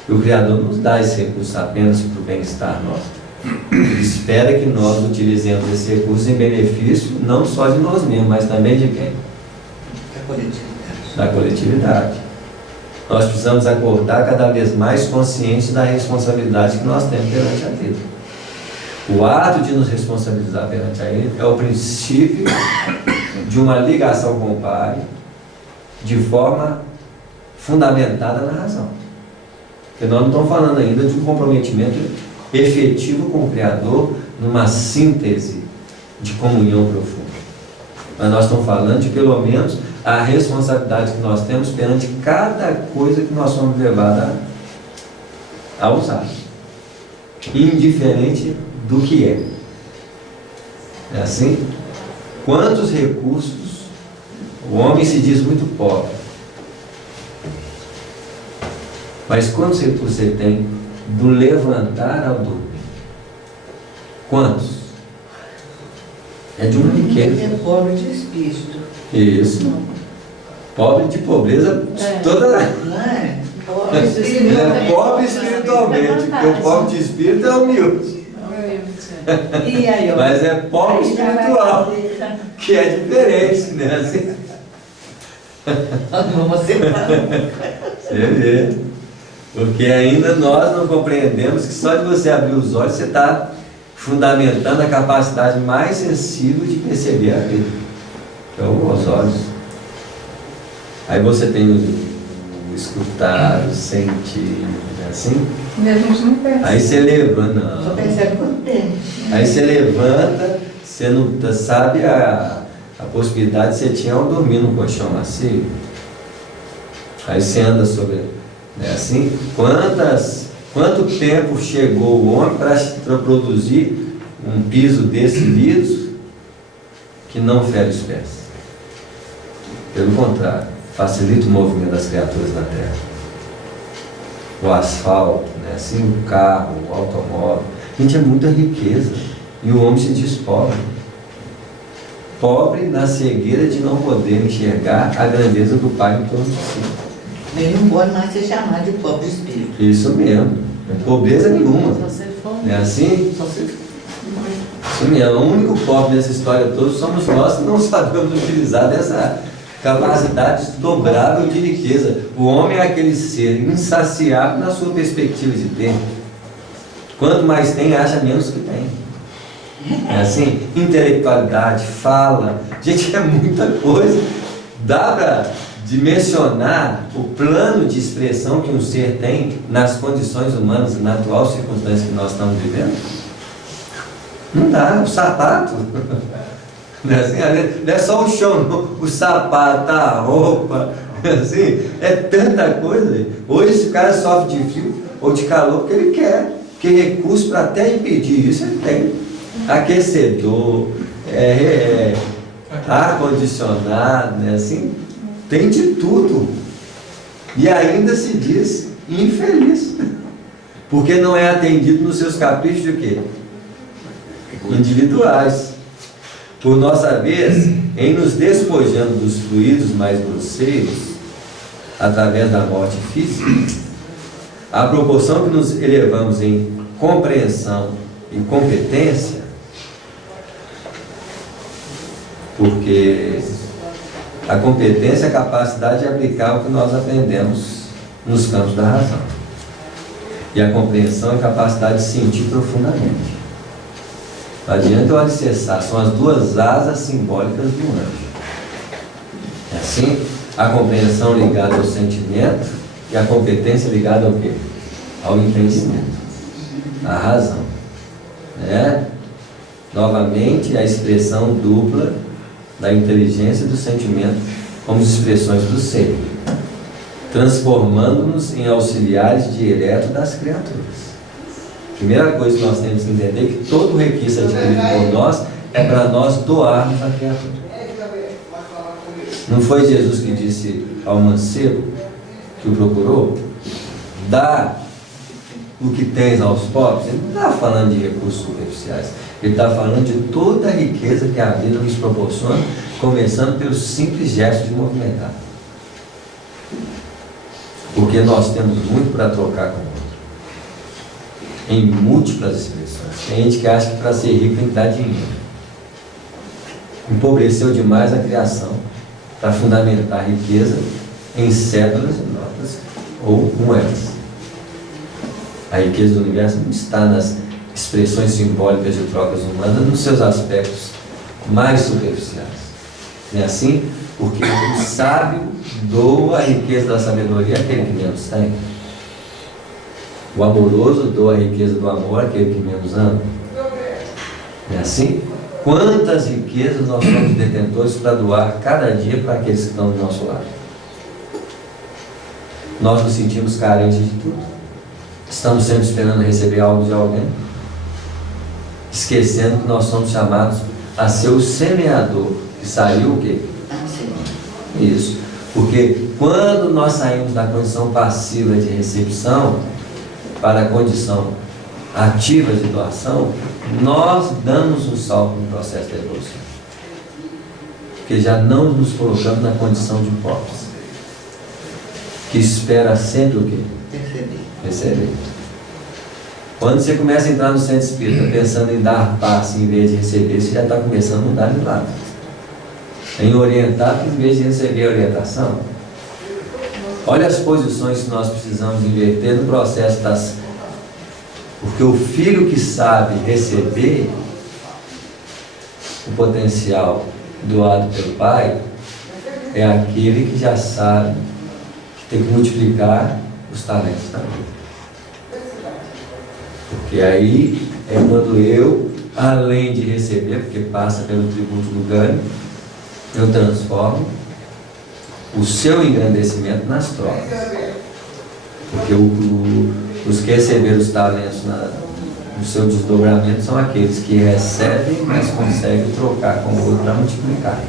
E o Criador nos dá esse recurso apenas para o bem-estar nosso. Ele espera que nós utilizemos esse recurso em benefício não só de nós mesmos, mas também de quem? Da coletividade. Da coletividade. Nós precisamos acordar cada vez mais conscientes da responsabilidade que nós temos perante a vida. O ato de nos responsabilizar perante a Ele é o princípio de uma ligação com o Pai de forma fundamentada na razão. Porque nós não estamos falando ainda de um comprometimento efetivo com o Criador numa síntese de comunhão profunda. Mas nós estamos falando de pelo menos a responsabilidade que nós temos perante cada coisa que nós somos levados a usar, indiferente do que é. É assim? Quantos recursos o homem se diz muito pobre, mas quantos recursos ele tem do levantar ao dormir? Quantos? É de uma riqueza. É pobre de espírito. Isso. Pobre de pobreza toda. Não é? Pobre de espírito. Ele é pobre espiritualmente, porque o pobre de espírito é humilde. E aí, ó, Mas é pobre aí já vai espiritual, fazer. que é diferente, né? Assim, Vamos acertar. você vê. Porque ainda nós não compreendemos que só de você abrir os olhos você está fundamentando a capacidade mais sensível de perceber a vida, que é os olhos. Aí você tem o escutar, o sentir, assim. E a gente não pensa. Aí você levanta, Só não. percebe quando tem. Aí você levanta, você não sabe a possibilidade que você tinha ao dormir num colchão macio. Aí você anda sobre. É assim, quanto tempo chegou o homem para produzir um piso desse liso que não fere os pés? Pelo contrário, facilita o movimento das criaturas na terra. O asfalto, né? Assim, o carro, o automóvel. Gente, é muita riqueza. E o homem se diz pobre. Pobre na cegueira de não poder enxergar a grandeza do Pai em torno de si. Ele não pode mais ser chamado de pobre de espírito. Isso mesmo. Não é pobreza nenhuma. Se você for Não é assim? Só se Isso mesmo. O único pobre dessa história toda somos nós que não sabemos utilizar dessa capacidade dobrável de riqueza. O homem é aquele ser insaciável na sua perspectiva de ter. Quanto mais tem, acha menos que tem. É assim? Intelectualidade, fala. Gente, é muita coisa. Dá para dimensionar o plano de expressão que um ser tem nas condições humanas e na atual circunstância que nós estamos vivendo? Não dá. O sapato. Não é, assim? Não é só o chão, não. O sapato, a roupa. Assim, é tanta coisa. Hoje esse cara sofre de frio ou de calor porque ele quer. Porque recurso para até impedir isso ele tem. Aquecedor, ar-condicionado, né? Assim, tem de tudo. E ainda se diz infeliz. Porque não é atendido nos seus caprichos de quê? Individuais. Por nossa vez, em nos despojando dos fluidos mais grosseiros, através da morte física, à proporção que nos elevamos em compreensão e competência, porque a competência é a capacidade de aplicar o que nós aprendemos nos campos da razão. E a compreensão é a capacidade de sentir profundamente. Não adianta eu alicerçar, são as duas asas simbólicas do anjo. É assim? A compreensão ligada ao sentimento e a competência ligada ao quê? Ao entendimento, à razão. Né? Novamente, a expressão dupla da inteligência e do sentimento como expressões do ser. transformando-nos em auxiliares diretos das criaturas. Primeira coisa que nós temos que entender é que todo recurso adquirido por nós é para nós doarmos a criatura. Não foi Jesus que disse ao mancebo que o procurou? Dá o que tens aos pobres. Ele não está falando de recursos superficiais. Ele está falando de toda a riqueza que a vida nos proporciona, começando pelo simples gesto de movimentar. Porque nós temos muito para trocar com o outro. Em múltiplas expressões. Tem gente que acha que para ser rico tem que dar dinheiro. Empobreceu demais a criação para fundamentar a riqueza em cédulas e notas ou moedas. A riqueza do universo não está nas expressões simbólicas de trocas humanas, nos seus aspectos mais superficiais. Não é assim? Porque o sábio doa a riqueza da sabedoria àquele que menos tem. O amoroso doa a riqueza do amor àquele que menos ama. Não é assim? Quantas riquezas nós somos detentores para doar cada dia para aqueles que estão do nosso lado? Nós nos sentimos carentes de tudo. Estamos sempre esperando receber algo de alguém, esquecendo que nós somos chamados a ser o semeador, que saiu o quê? Isso. Porque quando nós saímos da condição passiva de recepção para a condição ativa de doação, nós damos um salto no processo da evolução. Porque já não nos colocamos na condição de pobres, que espera sempre o quê? Receber. Quando você começa a entrar no centro espírita pensando em dar passe em vez de receber, você já está começando a mudar de lado. Em orientar em vez de receber a orientação. Olha as posições que nós precisamos inverter no processo das... Porque o filho que sabe receber o potencial doado pelo pai é aquele que já sabe que tem que multiplicar os talentos também. Porque aí é quando eu, além de receber, porque passa pelo tributo do ganho, eu transformo o seu engrandecimento nas trocas. Porque os que receberam os talentos no seu desdobramento são aqueles que recebem, mas conseguem trocar com o outro para multiplicar.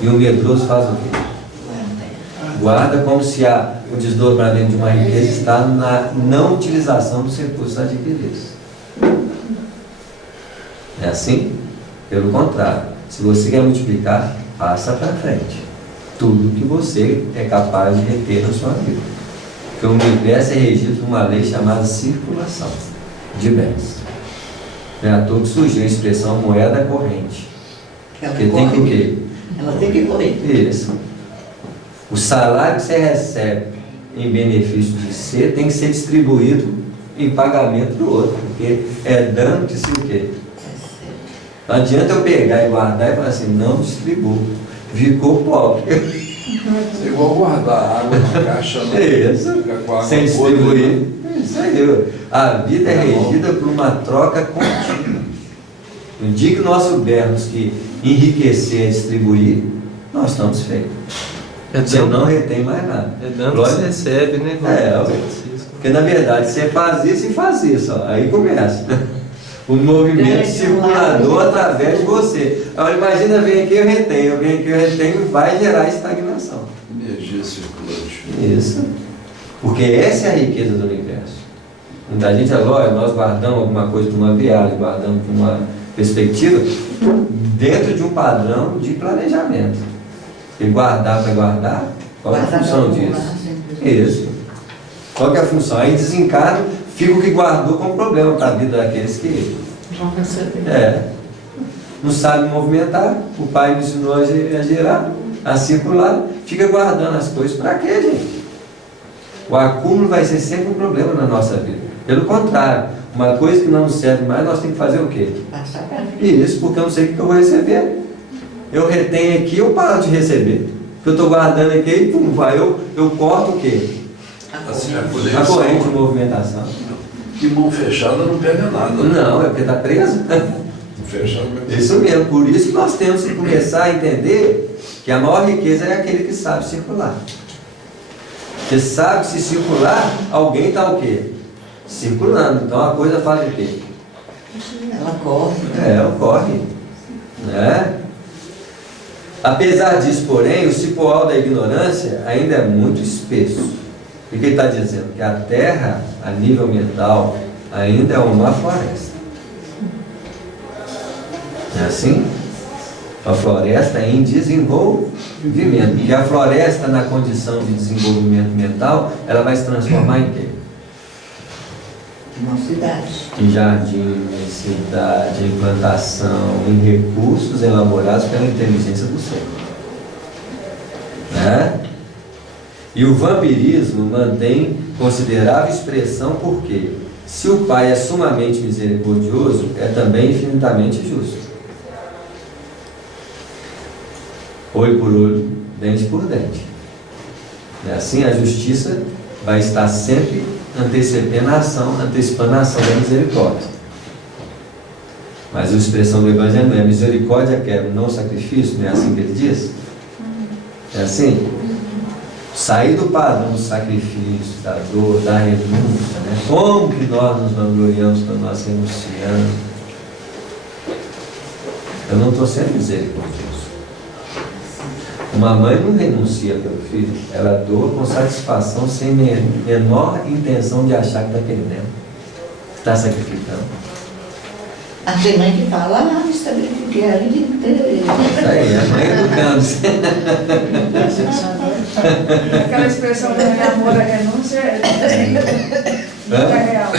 E o medroso faz o quê? Guarda como se o desdobramento de uma riqueza está na não utilização dos recursos adquiridos. É assim? Pelo contrário, se você quer multiplicar, passa para frente tudo que você é capaz de reter na sua vida. Porque o universo é regido por uma lei chamada circulação de bens. Não é à toa que surgiu a expressão moeda corrente. Porque tem que o quê? Ela tem que correr. Isso. O salário que você recebe em benefício de ser tem que ser distribuído em pagamento do outro, porque é dano que se o quê? Não adianta eu pegar e guardar e falar assim, não distribuo, ficou pobre. É igual guardar água na caixa, né? Isso, sem distribuir. Isso aí. A vida é regida por uma troca contínua. No dia que nós soubermos que enriquecer é distribuir, nós estamos feitos. Você não retém mais nada. É dando que você recebe, né? Porque na verdade você faz isso e faz isso, ó, aí começa o movimento circulador através de você. Agora imagina, vem aqui eu retenho, vai gerar estagnação. Energia circulante. Isso. Porque essa é a riqueza do universo. Muita gente, agora nós guardamos alguma coisa para uma viagem, guardamos para uma perspectiva dentro de um padrão de planejamento. E guardar para guardar, qual é a função disso? Isso. Qual que é a função? Aí desencarna, fica o que guardou como problema para a vida daqueles que vão receber. Não sabe movimentar, o pai me ensinou a gerar, a circular, fica guardando as coisas. Para quê, gente? O acúmulo vai ser sempre um problema na nossa vida. Pelo contrário, uma coisa que não nos serve mais, nós temos que fazer o quê? Isso, porque eu não sei o que eu vou receber. Eu retenho aqui, eu paro de receber. Porque eu estou guardando aqui e pum, vai, eu corto o quê? Assim, a corrente de movimentação. Que mão fechada não pega nada. Não, é porque está preso. Fechado. Isso mesmo, por isso que nós temos que começar a entender que a maior riqueza é aquele que sabe circular. Você sabe que se circular, alguém está o quê? Circulando. Então a coisa faz o quê? Ela corre. Ela corre. Né? Apesar disso, porém, o cipoal da ignorância ainda é muito espesso. O que ele está dizendo? Que a Terra, a nível mental, ainda é uma floresta. É assim? A floresta em desenvolvimento. E a floresta, na condição de desenvolvimento mental, ela vai se transformar em quê? Uma cidade. Em jardim, em cidade, em plantação, em recursos elaborados pela inteligência do ser. Né? E o vampirismo mantém considerável expressão porque, se o Pai é sumamente misericordioso, é também infinitamente justo. Olho por olho, dente por dente. Assim, a justiça vai estar sempre antecipando a ação da misericórdia. Mas a expressão do Evangelho não é misericórdia, quero, não sacrifício, não é assim que ele diz? É assim? Sair do padrão do sacrifício, da dor, da renúncia, né? Como que nós nos vangloriamos quando nós renunciamos? Eu não estou sendo misericordioso. Uma mãe não renuncia pelo filho, ela doa com satisfação, sem menor intenção de achar que está perdendo, que está sacrificando. Tem mãe que fala, me sacrifiquei a vida inteira. Isso aí, a mãe educando-se. Aquela expressão do amor é renúncia é real.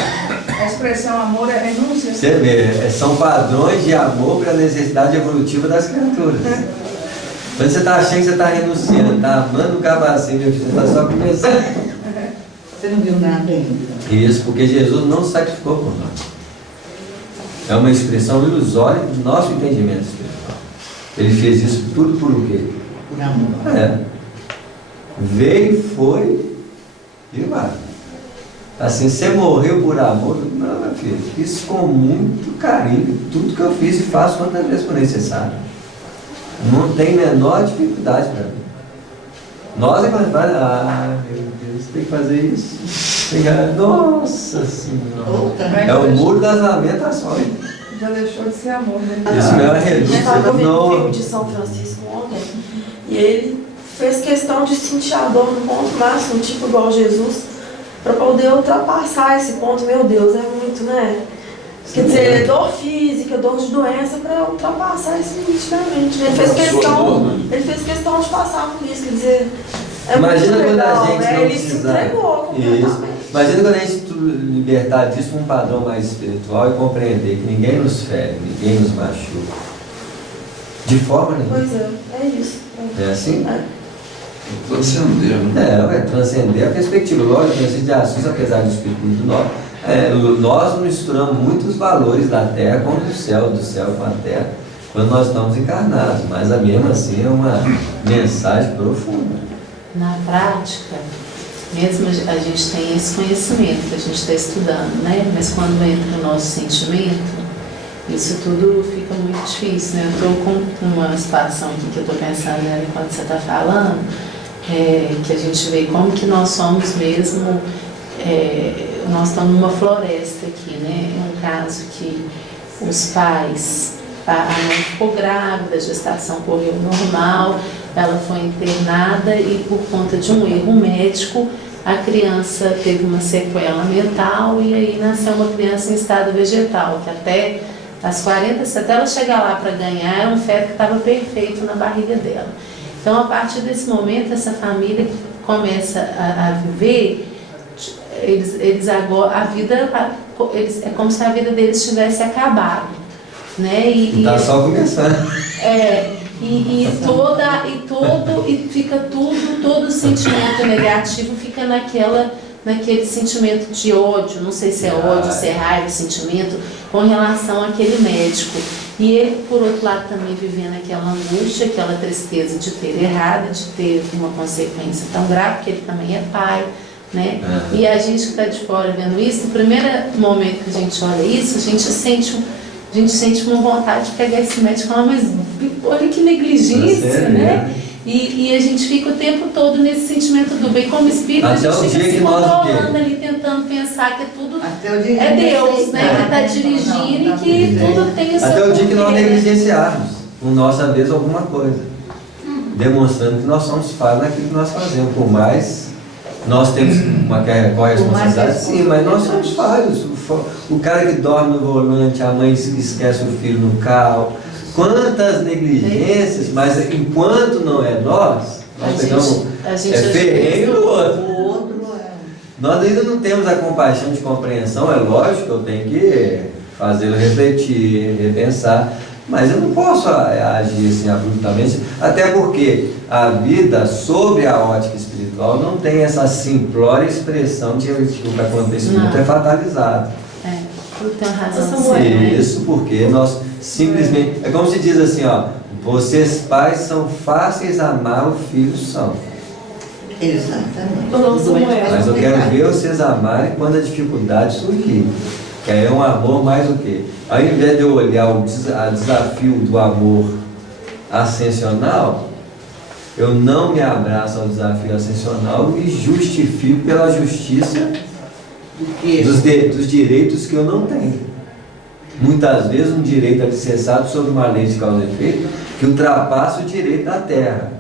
A expressão amor é renúncia. Você vê, são padrões de amor para a necessidade evolutiva das criaturas. Quando você está achando que você está renunciando, está amando o cabacinho, meu filho, você está só começando. Você não viu nada ainda. Isso, porque Jesus não sacrificou por nós. É uma expressão ilusória do nosso entendimento espiritual. Ele fez isso tudo por o quê? Por amor. É. Veio, foi e vai. Assim, você morreu por amor? Não, meu filho, fiz com muito carinho. Tudo que eu fiz e faço quantas vezes for necessário. Não tem menor dificuldade para mim. Nós é quando vai, meu Deus, tem que fazer isso. Tem que... Nossa Senhora. É o muro das lamentações. Já deixou de ser amor, né? Isso mesmo é renúncia. Eu estava vendo um filme de São Francisco ontem e ele fez questão de sentir a dor no ponto máximo, tipo igual Jesus, para poder ultrapassar esse ponto. Meu Deus, é muito, né? Quer dizer, dor física, dor de doença, para ultrapassar isso nitidamente. Ele fez questão de passar por isso, quer dizer, é imagina muito legal, quando a gente né? não Ele precisar. se entregou completamente. Imagina quando a gente libertar disso para um padrão mais espiritual e compreender que ninguém nos fere, ninguém nos machuca. De forma nenhuma. Pois é isso. É assim? É. Transcender, né? É transcender a perspectiva. Lógico, Francisco de Assis, apesar do espírito muito novo, nós misturamos muitos valores da terra com do céu com a terra, quando nós estamos encarnados, mas mesmo assim é uma mensagem profunda. Na prática, mesmo a gente tem esse conhecimento que a gente está estudando, né? Mas quando entra o nosso sentimento, isso tudo fica muito difícil, né? Eu estou com uma situação aqui que eu estou pensando enquanto você está falando, que a gente vê como que nós somos mesmo, nós estamos numa floresta aqui, né? É um caso que os pais, a mãe ficou grávida, a gestação correu normal, ela foi internada e por conta de um erro médico, a criança teve uma sequela mental e aí nasceu uma criança em estado vegetal, que até ela chegar lá para ganhar, era um feto que estava perfeito na barriga dela. Então, a partir desse momento, essa família começa a viver, eles agora, é como se a vida deles tivesse acabado, né? Está só começando. Fica todo sentimento negativo fica naquele sentimento de ódio, não sei se é ódio, se é raiva, sentimento, com relação àquele médico. E ele, por outro lado, também vivendo aquela angústia, aquela tristeza de ter errado, de ter uma consequência tão grave, porque ele também é pai, né? E a gente que está de fora vendo isso, no primeiro momento que a gente olha isso, a gente sente uma vontade de pegar esse médico e falar, mas olha que negligência, né? E a gente fica o tempo todo nesse sentimento do bem. Como espírito, a Até o gente fica dia se que nós o quê? controlando ali, tentando pensar que é tudo Até o dia é que Deus, você- né? Que está dirigindo e que tudo tem o seu Até o dia que nós porquê, né? negligenciarmos, por nossa vez, alguma coisa. Demonstrando que nós somos falhos naquilo que nós fazemos. Por mais nós temos uma corresponsabilidade, sim, mas nós somos falhos. O cara que dorme no volante, a mãe esquece o filho no carro. Quantas negligências, mas enquanto não é nós pegamos ferrenho no outro. O outro é... Nós ainda não temos a compaixão de compreensão, é lógico que eu tenho que fazê-lo refletir, repensar, mas eu não posso agir assim abruptamente, até porque a vida sob a ótica espiritual não tem essa simplória expressão de que o que acontece muito é fatalizado. Tem razão. Isso, porque nós simplesmente, é como se diz assim, ó, vocês pais são fáceis a amar, os filhos são. Exatamente. Mas eu quero ver vocês amarem quando a dificuldade surgir. Que aí é um amor mais o quê? Ao invés de eu olhar o desafio do amor ascensional, eu não me abraço ao desafio ascensional e justifico pela justiça dos direitos que eu não tenho. Muitas vezes um direito alicerçado sobre uma lei de causa e efeito que ultrapassa o direito da terra.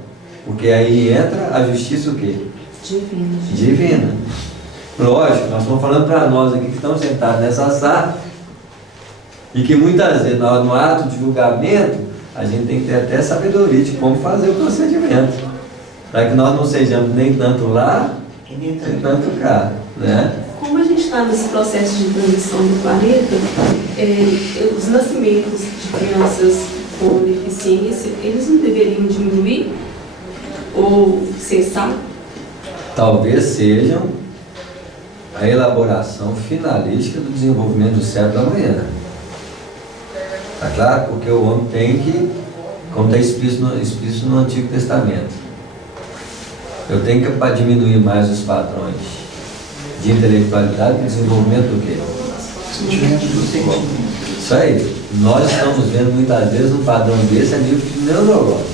Porque aí entra a justiça o quê? Divina. Lógico, nós estamos falando para nós aqui que estamos sentados nessa sala e que muitas vezes no ato de julgamento a gente tem que ter até sabedoria de como fazer o procedimento. Para que nós não sejamos nem tanto lá, nem tanto cá, né? Como a gente está nesse processo de transição do planeta, os nascimentos de crianças com deficiência, eles não deveriam diminuir ou cessar? Talvez sejam a elaboração finalística do desenvolvimento do cérebro da manhã. Está claro? Porque o homem tem que, como está explícito no Antigo Testamento, eu tenho que, para diminuir mais os padrões de intelectualidade e desenvolvimento do quê? Isso aí. Nós estamos vendo muitas vezes um padrão desse a nível neurológico.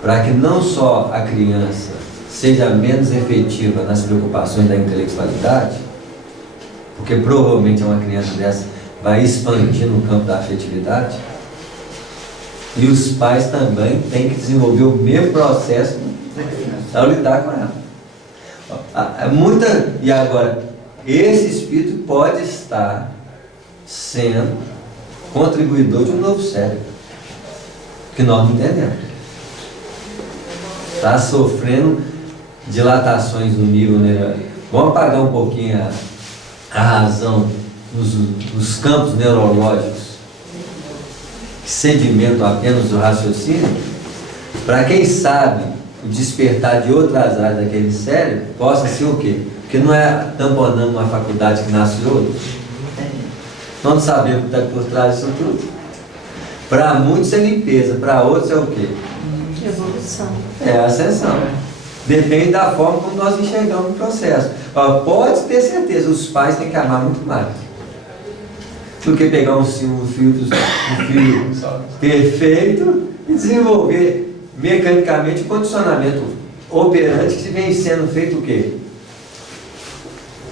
Para que não só a criança seja menos efetiva nas preocupações da intelectualidade, porque provavelmente uma criança dessa vai expandir no campo da afetividade, e os pais também têm que desenvolver o mesmo processo ao lidar com ela. E agora, esse espírito pode estar sendo contribuidor de um novo cérebro, que nós não entendemos. Está sofrendo dilatações no nível neurológico. Vamos apagar um pouquinho a razão nos campos neurológicos que sedimentam apenas o raciocínio, para quem sabe o despertar de outras áreas daquele cérebro possa ser o quê? Porque não é tamponando uma faculdade que nasce outra. Nós não sabemos o que está por trás disso tudo. Para muitos é limpeza, para outros é o quê? Evolução. É a ascensão. Depende da forma como nós enxergamos o processo. Pode ter certeza, os pais têm que amar muito mais do que pegar um filho perfeito e desenvolver mecanicamente o condicionamento operante que vem sendo feito o quê?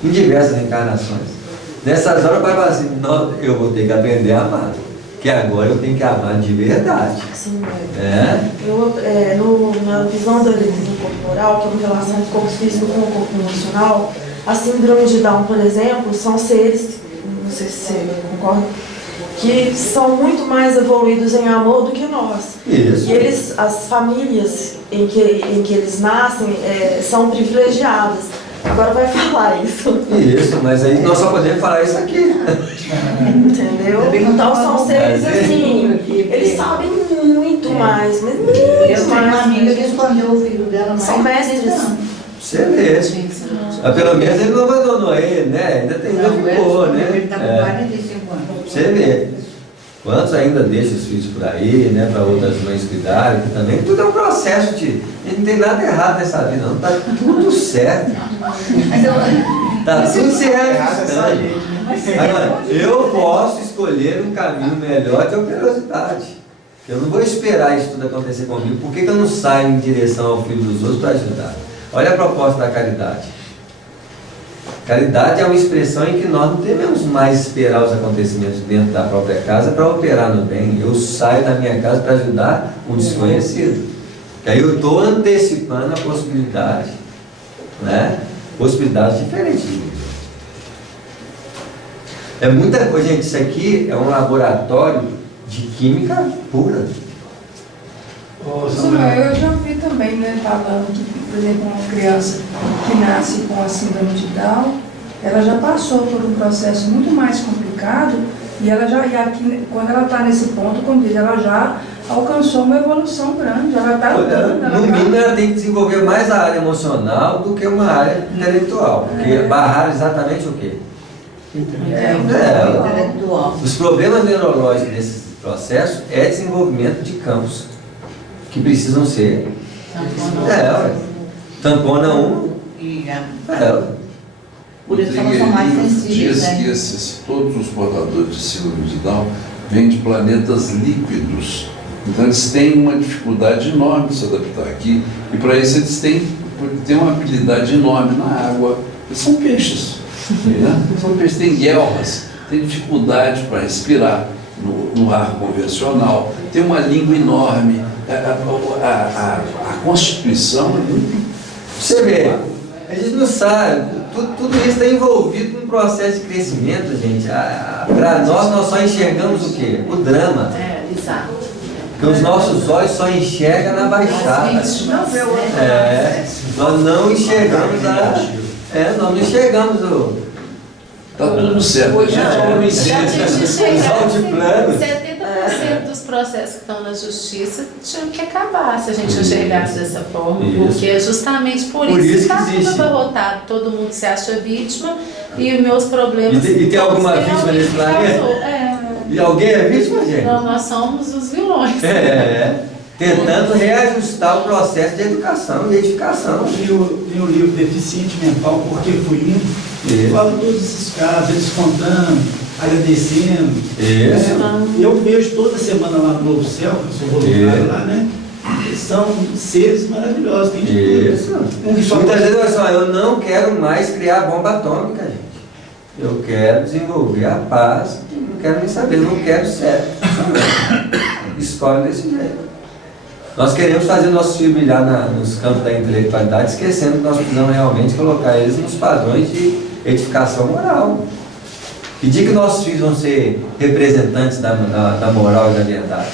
Em diversas encarnações. Nessas horas o pai fala assim, não, eu vou ter que aprender a amar, que agora eu tenho que amar de verdade. Sim, Na visão da divisão corporal, que é uma relação do corpo físico com o corpo emocional, a síndrome de Down, por exemplo, são seres, não sei se você concorda, que são muito mais evoluídos em amor do que nós. Isso. E as famílias em que eles nascem são privilegiadas. Agora vai falar isso. Isso, mas aí nós só podemos falar isso aqui. Entendeu? Então são seres assim, eles sabem muito mais, mas muito eu tenho uma mais. amiga que escondeu o filho dela mais. São mestres. Você vê. Pelo menos ele não abandonou ele, né? Ainda ficou, né? Ele está com 45 anos. Você vê. Quantos ainda deixam os filhos por aí, né? Para outras mães cuidarem, que também tudo é um processo de. Não tem nada errado nessa vida, não. Está tudo certo. Está tudo se reajustando. Agora, eu posso escolher um caminho melhor de operosidade. Eu não vou esperar isso tudo acontecer comigo. Por que eu não saio em direção ao filho dos outros para ajudar? Olha a proposta da caridade. Caridade é uma expressão em que nós não devemos mais esperar os acontecimentos dentro da própria casa para operar no bem. Eu saio da minha casa para ajudar o desconhecido. E aí eu estou antecipando a possibilidade, né? Possibilidades diferentes de vida. É muita coisa, gente. Isso aqui é um laboratório de química pura. Eu já vi também, né, falando que, por exemplo, uma criança que nasce com a síndrome de Down, ela já passou por um processo muito mais complicado e ela já, e aqui, quando ela está nesse ponto, como diz, ela já alcançou uma evolução grande, ela está andando. No mínimo, ela tem que desenvolver mais a área emocional do que uma área intelectual. Porque barrar exatamente o quê? Intelectual. Os problemas neurológicos desse processo é desenvolvimento de campos que precisam ser. Tampona um. Por isso elas são mais sensíveis, diz né? que todos os portadores de síndrome de Down vêm de planetas líquidos. Então eles têm uma dificuldade enorme de se adaptar aqui. E para isso eles têm uma habilidade enorme na água. Eles são peixes. Né? São peixes, têm guelras, têm dificuldade para respirar no ar convencional, tem uma língua enorme. A constituição é muito... Você vê, a gente não sabe, tudo isso está envolvido num processo de crescimento, gente. Para nós só enxergamos o quê? O drama. Exato. Porque os nossos olhos só enxergam na baixada. Nós não enxergamos nós não enxergamos o... Está tudo certo, a gente os altiplanos. 70% dos processos que estão na justiça tinham que acabar se a gente enxergasse dessa forma. Isso. Porque é justamente por isso que está tudo abarrotado. Todo mundo se acha vítima e os meus problemas... E tem alguma vítima nesse planeta? E alguém é vítima, gente? Não, nós somos os vilões. Tentando reajustar o processo de educação e edificação. Tem o livro Deficiente Mental, Porque Fui Lindo, fala todos esses casos, eles contando, agradecendo. Eu vejo toda semana lá no Novo Céu, que eu sou voluntário lá, né? Eles são seres maravilhosos, tem de tudo. Muitas vezes, olha só, eu não quero mais criar bomba atômica, gente. Eu quero desenvolver a paz, não quero nem saber, não quero ser. Escolhe desse jeito. Nós queremos fazer nossos filhos brilhar nos campos da intelectualidade, esquecendo que nós precisamos realmente colocar eles nos padrões de edificação moral. Que dia que nossos filhos vão ser representantes da moral e da verdade?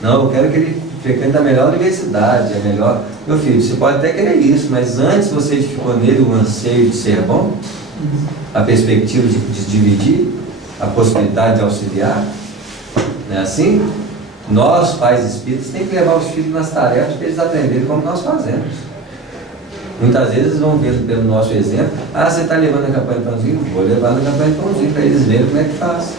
Não, eu quero que ele frequente a melhor universidade, a melhor... Meu filho, você pode até querer isso, mas antes você edificou nele o anseio de ser bom, a perspectiva de dividir, a possibilidade de auxiliar. Não é assim? Nós, pais espíritas, temos que levar os filhos nas tarefas para eles aprenderem como nós fazemos. Muitas vezes eles vão ver pelo nosso exemplo: você está levando a campanha de pãozinho? Vou levar na campanha de pãozinho para eles verem como é que faz.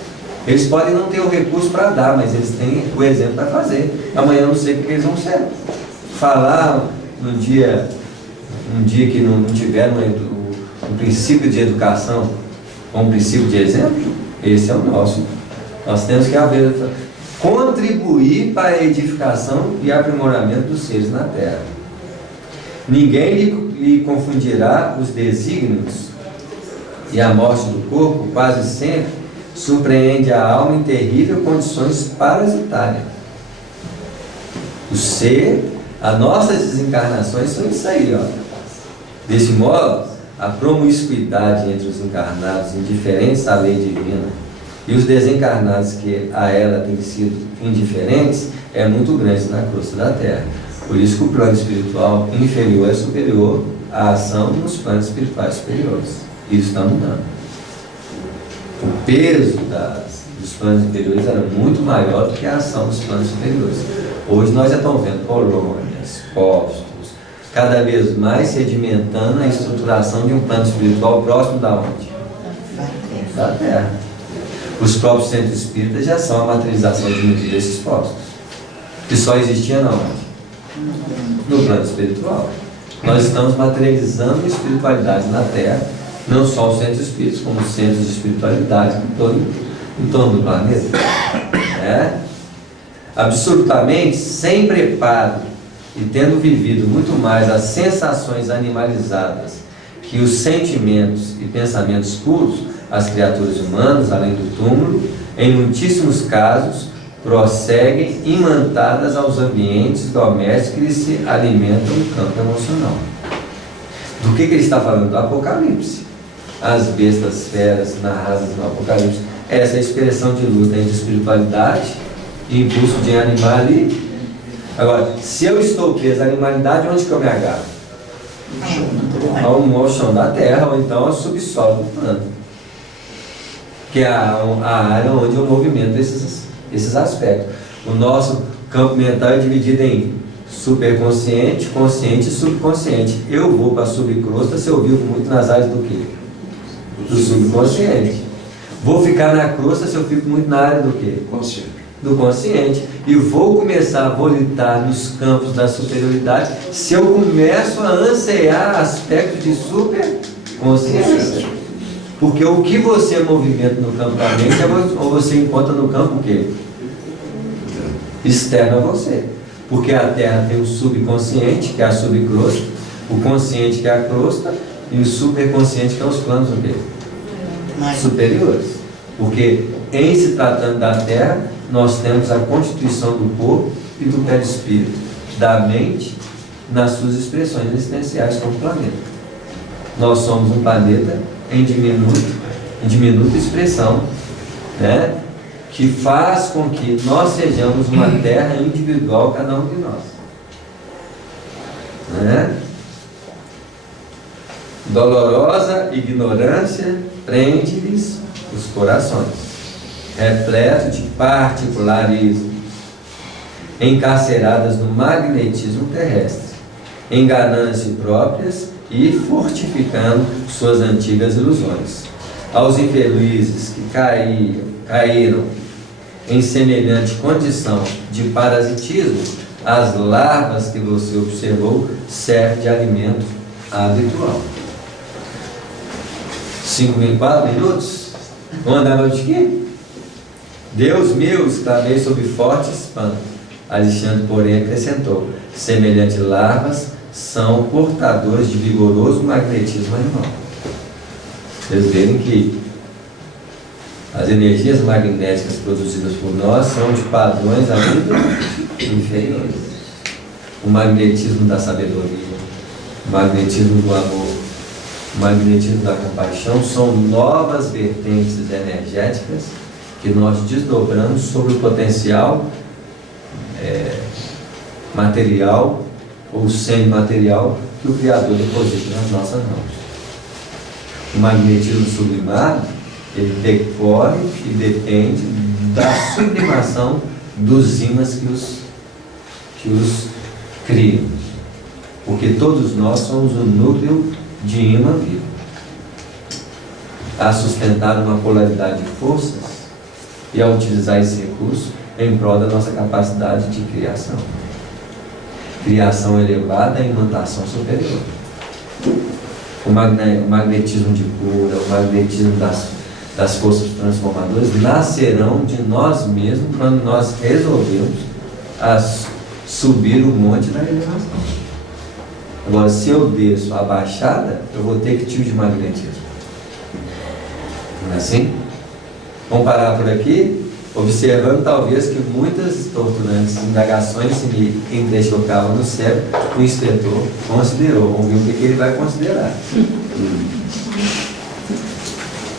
Eles podem não ter o recurso para dar, mas eles têm o exemplo para fazer. Amanhã eu não sei o que eles vão ser. Falar um dia que não tiveram um princípio de educação como princípio de exemplo, esse é o nosso. Nós temos que contribuir para a edificação e aprimoramento dos seres na Terra. Ninguém lhe confundirá os desígnios, e a morte do corpo quase sempre surpreende a alma em terríveis condições parasitárias. O ser, as nossas desencarnações são isso aí, ó. Desse modo, a promiscuidade entre os encarnados indiferentes à lei divina e os desencarnados que a ela têm sido indiferentes é muito grande na crosta da Terra. Por isso que o plano espiritual inferior é superior à ação nos planos espirituais superiores. Isso está mudando. O peso dos planos inferiores era muito maior do que a ação dos planos superiores. Hoje nós já estamos vendo colônias, postos, cada vez mais sedimentando a estruturação de um plano espiritual próximo da onde? Da Terra. Os próprios centros espíritas já são a materialização de muitos desses postos, que só existia na onde? No plano espiritual. Nós estamos materializando a espiritualidade na Terra, não só os centros espíritas, como os centros de espiritualidade em torno do planeta. absolutamente sem preparo e tendo vivido muito mais as sensações animalizadas que os sentimentos e pensamentos puros, as criaturas humanas, além do túmulo, em muitíssimos casos, prosseguem imantadas aos ambientes domésticos que se alimentam no campo emocional. Do que ele está falando? Do Apocalipse. As bestas feras narradas no Apocalipse. Essa é a expressão de luta entre espiritualidade e impulso de animar ali. Agora, se eu estou preso à animalidade, onde que eu me agarro? Ao chão da terra, ou então ao subsolo do plano, que é a área onde eu movimento esses aspectos. O nosso campo mental é dividido em superconsciente, consciente e subconsciente. Eu vou para a subcrosta se eu vivo muito nas áreas do quê? Do subconsciente. Vou ficar na crosta se eu fico muito na área do quê? Consciente. Do consciente. E vou começar a volitar nos campos da superioridade se eu começo a ansiar aspectos de superconsciência. Porque o que você movimenta no campo da mente, ou você encontra no campo o quê? Externo a você. Porque a Terra tem o subconsciente, que é a subcrosta, o consciente, que é a crosta, e o superconsciente, que é os planos o quê? Superiores. Porque em se tratando da Terra, nós temos a constituição do corpo e do perispírito, da mente, nas suas expressões existenciais como planeta. Nós somos um planeta em diminuta expressão, né? Que faz com que nós sejamos uma terra individual, cada um de nós. Né? Dolorosa ignorância prende-lhes os corações, repleto de particularismo, encarceradas no magnetismo terrestre, enganando-se próprias e fortificando suas antigas ilusões. Aos infelizes que caíram em semelhante condição de parasitismo, as larvas que você observou servem de alimento habitual. 4 minutos? Vamos andar de quê? Deus meu, exclamei sob forte espanto. Alexandre, porém, acrescentou: semelhantes larvas são portadores de vigoroso magnetismo animal. Vocês verem que as energias magnéticas produzidas por nós são de padrões ainda inferiores. O magnetismo da sabedoria, o magnetismo do amor, o magnetismo da compaixão são novas vertentes energéticas que nós desdobramos sobre o potencial material ou semimaterial que o Criador deposita nas nossas mãos. O magnetismo sublimado, ele decorre e depende da sublimação dos ímãs que os criam. Porque todos nós somos um núcleo de ímã vivo, a sustentar uma polaridade de forças e a utilizar esse recurso em prol da nossa capacidade de criação. Criação elevada e imantação superior. O magnetismo de cura, o magnetismo das forças transformadoras nascerão de nós mesmos quando nós resolvemos subir o monte da elevação. Agora, se eu desço a baixada, eu vou ter que tipo de magnetismo. Não é assim? Vamos parar por aqui, observando talvez que muitas torturantes indagações se me entrechocavam no cérebro, o inspetor considerou. Vamos ver o que ele vai considerar.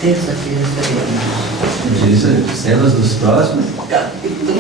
Terça-feira, Cenas dos próximos. capítulo